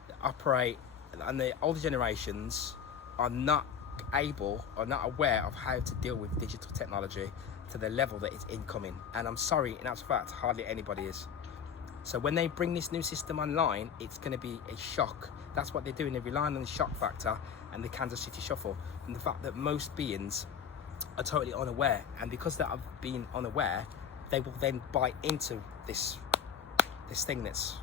that operate, and the older generations are not able or not aware of how to deal with digital technology to the level that it's incoming. And I'm sorry, in actual fact, hardly anybody is. So when they bring this new system online, it's going to be a shock. That's what they're doing. They're relying on the shock factor and the Kansas City Shuffle, and the fact that most beings are totally unaware. And because they have been unaware, they will then buy into this thing that's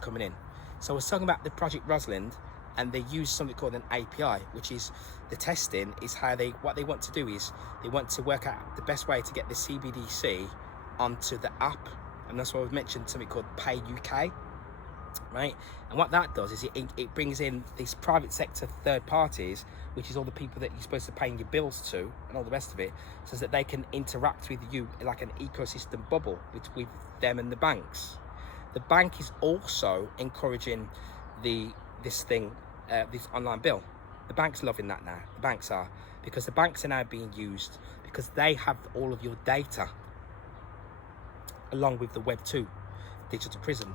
coming in. So I was talking about the Project Rosalind, and they use something called an API, which is the testing. Is what they want to do is they want to work out the best way to get the CBDC onto the app. And that's why we've mentioned something called Pay UK, right? And what that does is it brings in these private sector third parties, which is all the people that you're supposed to pay your bills to and all the rest of it, so that they can interact with you like an ecosystem bubble with them and the banks. The bank is also encouraging this online bill. The bank's loving that now. The banks are, because the banks are now being used because they have all of your data, along with the Web 2 digital prison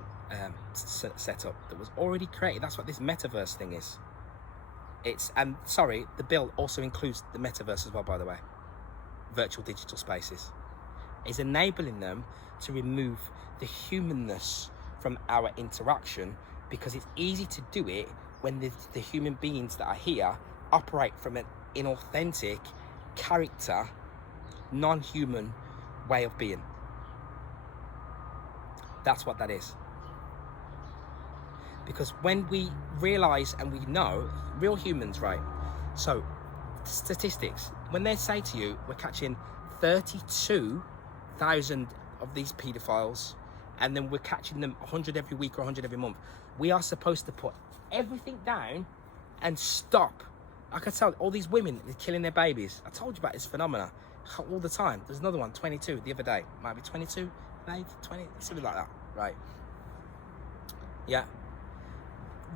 setup that was already created. That's what this metaverse thing is. The bill also includes the metaverse as well, by the way. Virtual digital spaces. It's enabling them to remove the humanness from our interaction, because it's easy to do it when the human beings that are here operate from an inauthentic character, non-human way of being. That's what that is. Because when we realize and we know, real humans, right? So, statistics, when they say to you, we're catching 32,000 of these pedophiles, and then we're catching them 100 every week or 100 every month, we are supposed to put everything down and stop. I can tell all these women, they're killing their babies. I told you about this phenomena all the time. There's another one, 22, the other day. Might be 22, maybe 20, something like that, right? Yeah.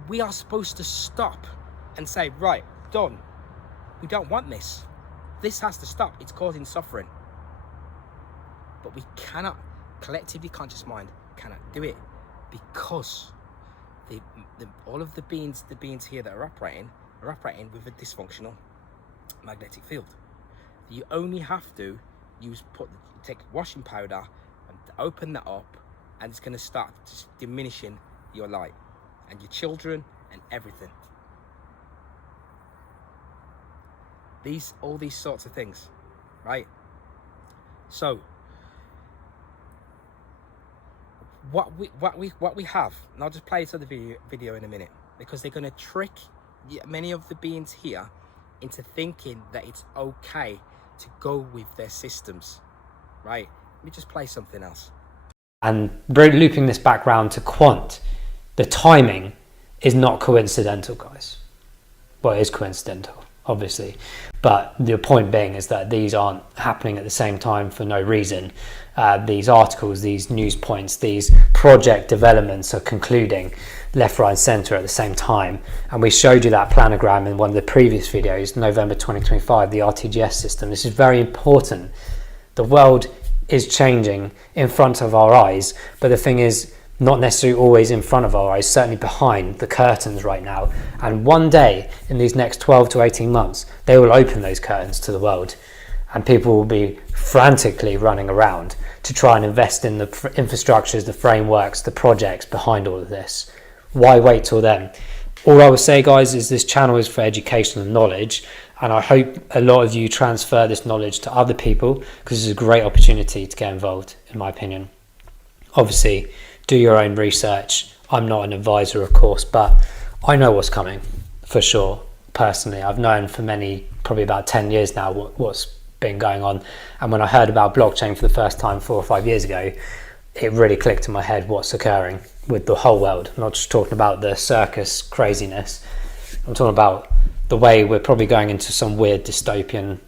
We are supposed to stop and say, right, done. We don't want this. This has to stop. It's causing suffering. But we cannot, collectively conscious mind cannot do it, because all of the beings here that are operating with a dysfunctional magnetic field. You only have to take washing powder and open that up, and it's going to start just diminishing your light and your children and everything. All these sorts of things, right? So what we have, and I'll just play this other video in a minute, because they're going to trick many of the beings here into thinking that it's okay to go with their systems, right? Let me just play something else. And looping this back round to quant, the timing is not coincidental, guys. Well, it is coincidental, obviously, but the point being is that these aren't happening at the same time for no reason. These articles, these news points, these project developments are concluding left, right, and centre at the same time. And we showed you that planogram in one of the previous videos, November 2025, the RTGS system. This is very important. The world is changing in front of our eyes, but the thing is, not necessarily always in front of our eyes, certainly behind the curtains right now. And one day in these next 12 to 18 months, they will open those curtains to the world. and people will be frantically running around to try and invest in the infrastructures, the frameworks, the projects behind all of this. Why wait till then? All I would say, guys, is this channel is for educational knowledge, and I hope a lot of you transfer this knowledge to other people, because it's a great opportunity to get involved, in my opinion. Obviously, do your own research. I'm not an advisor, of course, but I know what's coming, for sure. Personally, I've known for probably about 10 years now what's been going on, and when I heard about blockchain for the first time 4 or 5 years ago, it really clicked in my head what's occurring with the whole world. I'm not just talking about the circus craziness, I'm talking about the way we're probably going into some weird dystopian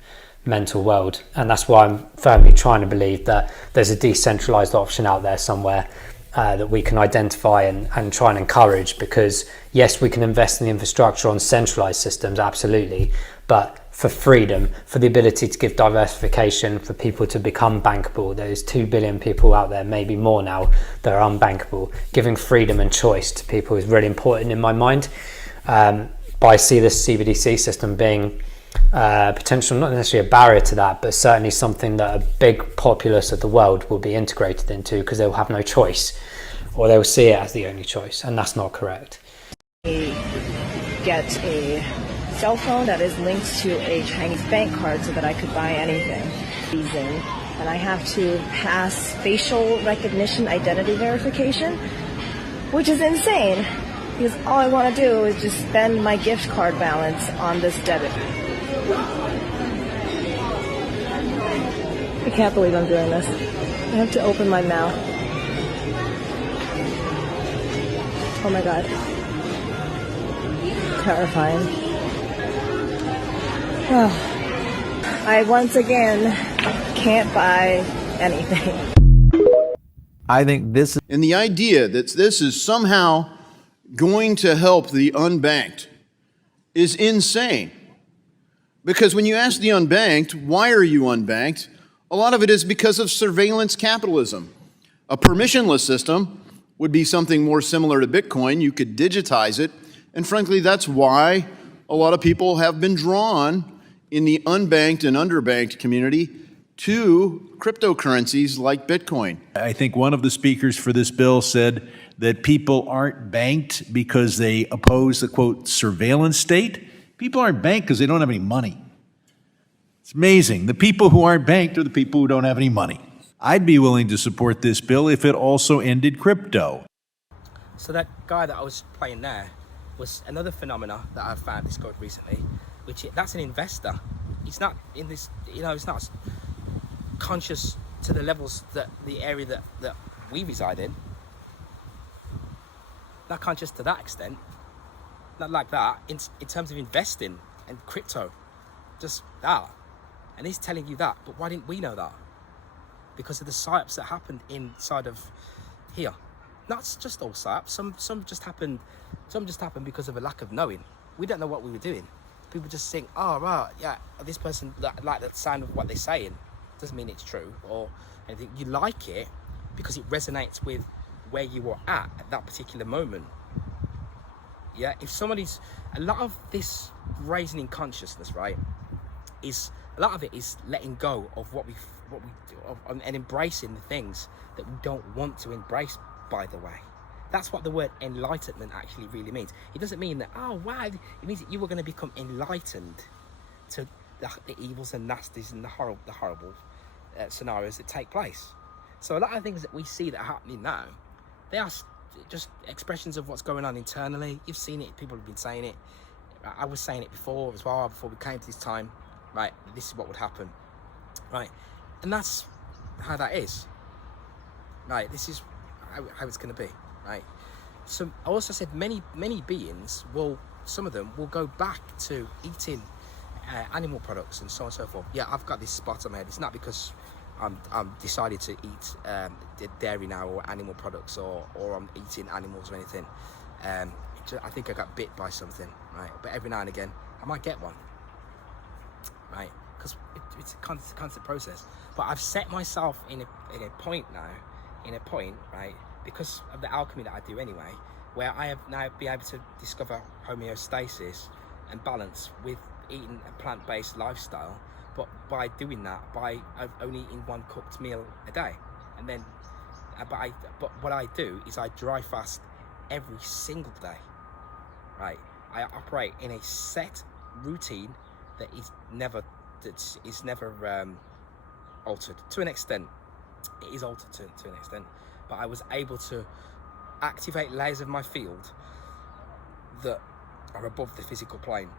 mental world. And that's why I'm firmly trying to believe that there's a decentralized option out there somewhere that we can identify and try and encourage, because yes, we can invest in the infrastructure on centralized systems, absolutely, but for freedom, for the ability to give diversification, for people to become bankable. There's 2 billion people out there, maybe more now, that are unbankable. Giving freedom and choice to people is really important in my mind. But I see this CBDC system being potential, not necessarily a barrier to that, but certainly something that a big populace of the world will be integrated into, because they will have no choice, or they will see it as the only choice, and that's not correct. Get a cell phone that is linked to a Chinese bank card so that I could buy anything. And I have to pass facial recognition identity verification, which is insane, because all I want to do is just spend my gift card balance on this debit. I can't believe I'm doing this. I have to open my mouth. Oh my god. Terrifying. Oh. I once again can't buy anything. I think this is... And the idea that this is somehow going to help the unbanked is insane. Because when you ask the unbanked, why are you unbanked? A lot of it is because of surveillance capitalism. A permissionless system would be something more similar to Bitcoin. You could digitize it. And frankly, that's why a lot of people have been drawn in the unbanked and underbanked community to cryptocurrencies like Bitcoin. I think one of the speakers for this bill said that people aren't banked because they oppose the, quote, surveillance state. People aren't banked because they don't have any money. It's amazing. The people who aren't banked are the people who don't have any money. I'd be willing to support this bill if it also ended crypto. So that guy that I was playing there was another phenomena that I've found discovered recently, which that's an investor. He's not in this, he's not conscious to the levels that the area that we reside in. Not conscious to that extent. Not like that in terms of investing and crypto, just that. And he's telling you that, but why didn't we know that? Because of the psyops that happened inside of here. Not just all psyops. Some just happened because of a lack of knowing. We don't know what we were doing. People just think, oh right, yeah, this person like the sound of what they're saying. Doesn't mean it's true or anything. You like it because it resonates with where you were at that particular moment. Yeah, if somebody's, a lot of this raising in consciousness, right, is a lot of it is letting go of what we do and embracing the things that we don't want to embrace. By the way, that's what the word enlightenment actually really means. It doesn't mean that, oh wow, it means that you were going to become enlightened to the evils and nasties and the horrible scenarios that take place. So a lot of things that we see that are happening now, they are just expressions of what's going on internally. You've seen it, people have been saying it. I was saying it before as well, before we came to this time, right? This is what would happen, right? And that's how that is, right? This is how it's going to be, right? So I also said many beings will, some of them will go back to eating animal products and so on and so forth. Yeah, I've got this spot on my head. It's not because I'm decided to eat dairy now or animal products or I'm eating animals or anything. I think I got bit by something, right? But every now and again, I might get one, right? Because it's a constant process. But I've set myself in a point now, right? Because of the alchemy that I do anyway, where I have now been able to discover homeostasis and balance with eating a plant-based lifestyle, but by doing that, by only eating one cooked meal a day, and then, but what I do is I dry fast every single day, right? I operate in a set routine that is never altered. To an extent, it is altered to an extent, but I was able to activate layers of my field that are above the physical plane,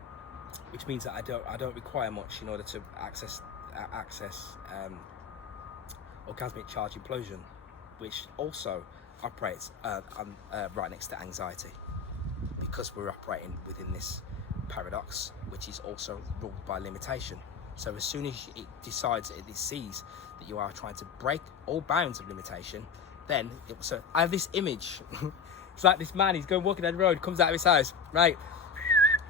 which means that I don't require much in order to access orgasmic charge implosion, which also operates right next to anxiety, because we're operating within this paradox, which is also ruled by limitation. So as soon as it decides, it sees that you are trying to break all bounds of limitation, then so I have this image. It's like this man, he's going walking down the road, comes out of his house, right,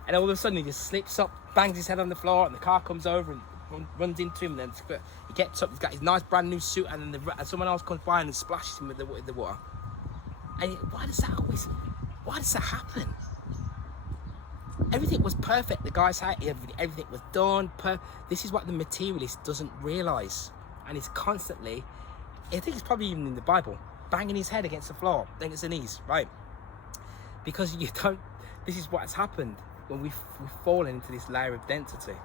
and all of a sudden he just slips up, bangs his head on the floor, and the car comes over and runs into him. And then he gets up, he's got his nice brand new suit, and then someone else comes by and splashes him with the water. And why does that happen? Everything was perfect. The guy's house, everything was done. This is what the materialist doesn't realise, and it's constantly, I think it's probably even in the Bible, banging his head against the floor, against the knees, right? Because you don't. This is what's happened when we've fallen into this layer of density.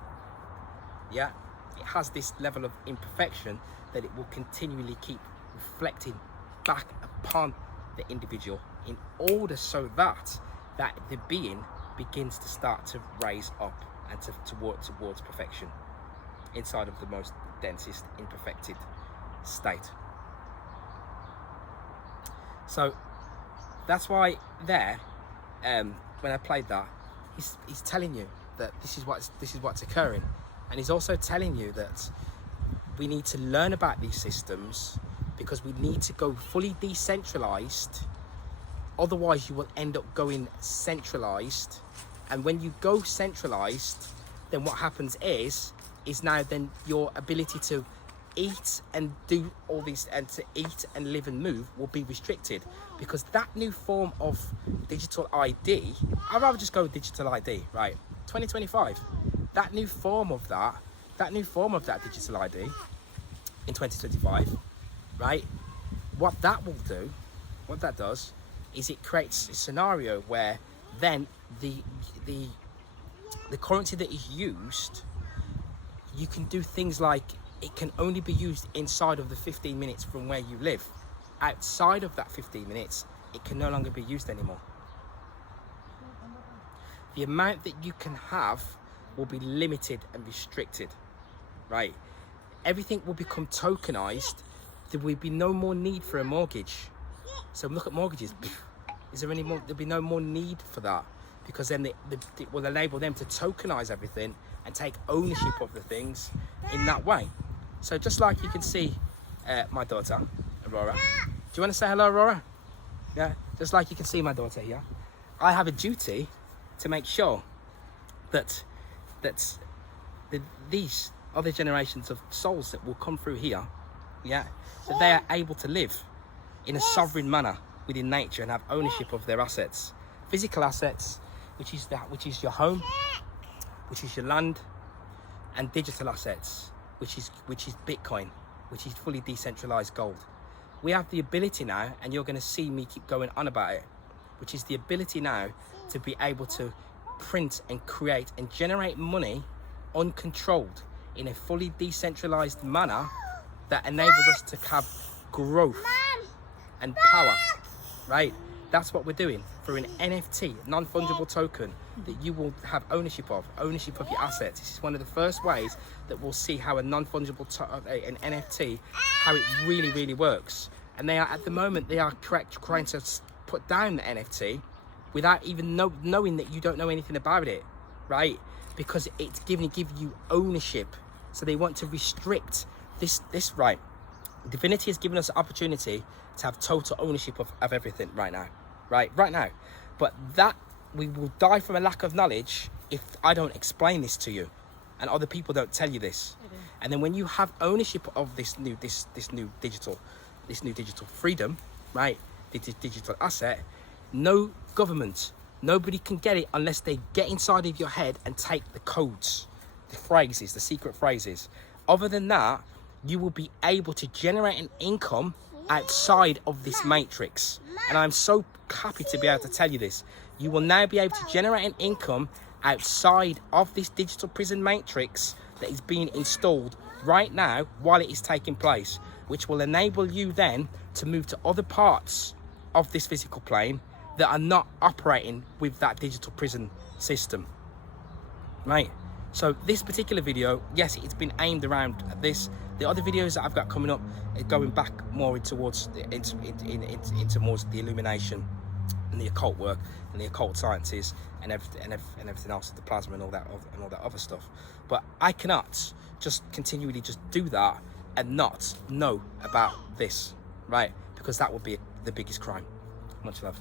Yeah, it has this level of imperfection that it will continually keep reflecting back upon the individual, in order so that the being begins to start to raise up and towards perfection inside of the most densest imperfected state. So that's why there, when I played that, he's telling you that this is what's occurring, and he's also telling you that we need to learn about these systems, because we need to go fully decentralized. Otherwise, you will end up going centralized, and when you go centralized, then what happens is now then your ability to eat and do all these, and to eat and live and move, will be restricted, because that new form of digital ID, I'd rather just go with digital ID, right? 2025, that new form of that digital ID in 2025, right? What that does is it creates a scenario where then the currency that is used, you can do things like, it can only be used inside of the 15 minutes from where you live. Outside of that 15 minutes, it can no longer be used anymore. The amount that you can have will be limited and restricted, right? Everything will become tokenized. There will be no more need for a mortgage. So look at mortgages. Is there any more? There'll be no more need for that, because then it will enable them to tokenize everything and take ownership of the things in that way. So just like you can see my daughter, Aurora. Do you want to say hello, Aurora? Yeah, just like you can see my daughter here. I have a duty to make sure that these other generations of souls that will come through here, yeah, that they are able to live in a sovereign manner within nature and have ownership of their assets, physical assets, which is your home, which is your land, and digital assets, which is Bitcoin, which is fully decentralized gold. We have the ability now, and you're going to see me keep going on about it, which is the ability now to be able to print and create and generate money uncontrolled in a fully decentralized manner that enables us to have growth and power, right? That's what we're doing through an NFT, non-fungible token, that you will have ownership of your assets. This is one of the first ways that we'll see how a non-fungible an NFT, how it really, really works. And they are, at the moment, they are trying to put down the NFT without even knowing that you don't know anything about it, right? Because it's give you ownership. So they want to restrict this right. Divinity has given us the opportunity to have total ownership of everything right now. But that we will die from a lack of knowledge if I don't explain this to you and other people don't tell you this. And then when you have ownership of this new digital freedom, right, this digital asset, no government, nobody can get it unless they get inside of your head and take the codes. phrases, the secret phrases. Other than that, you will be able to generate an income outside of this matrix. And I'm so happy to be able to tell you this. You will now be able to generate an income outside of this digital prison matrix that is being installed right now while it is taking place, which will enable you then to move to other parts of this physical plane that are not operating with that digital prison system, right? So this particular video, yes, it's been aimed around this. The other videos that I've got coming up are going back more towards into more the illumination and the occult work and the occult sciences and everything else, the plasma and all that other stuff. But I cannot just continually just do that and not know about this, right? Because that would be the biggest crime. Much love.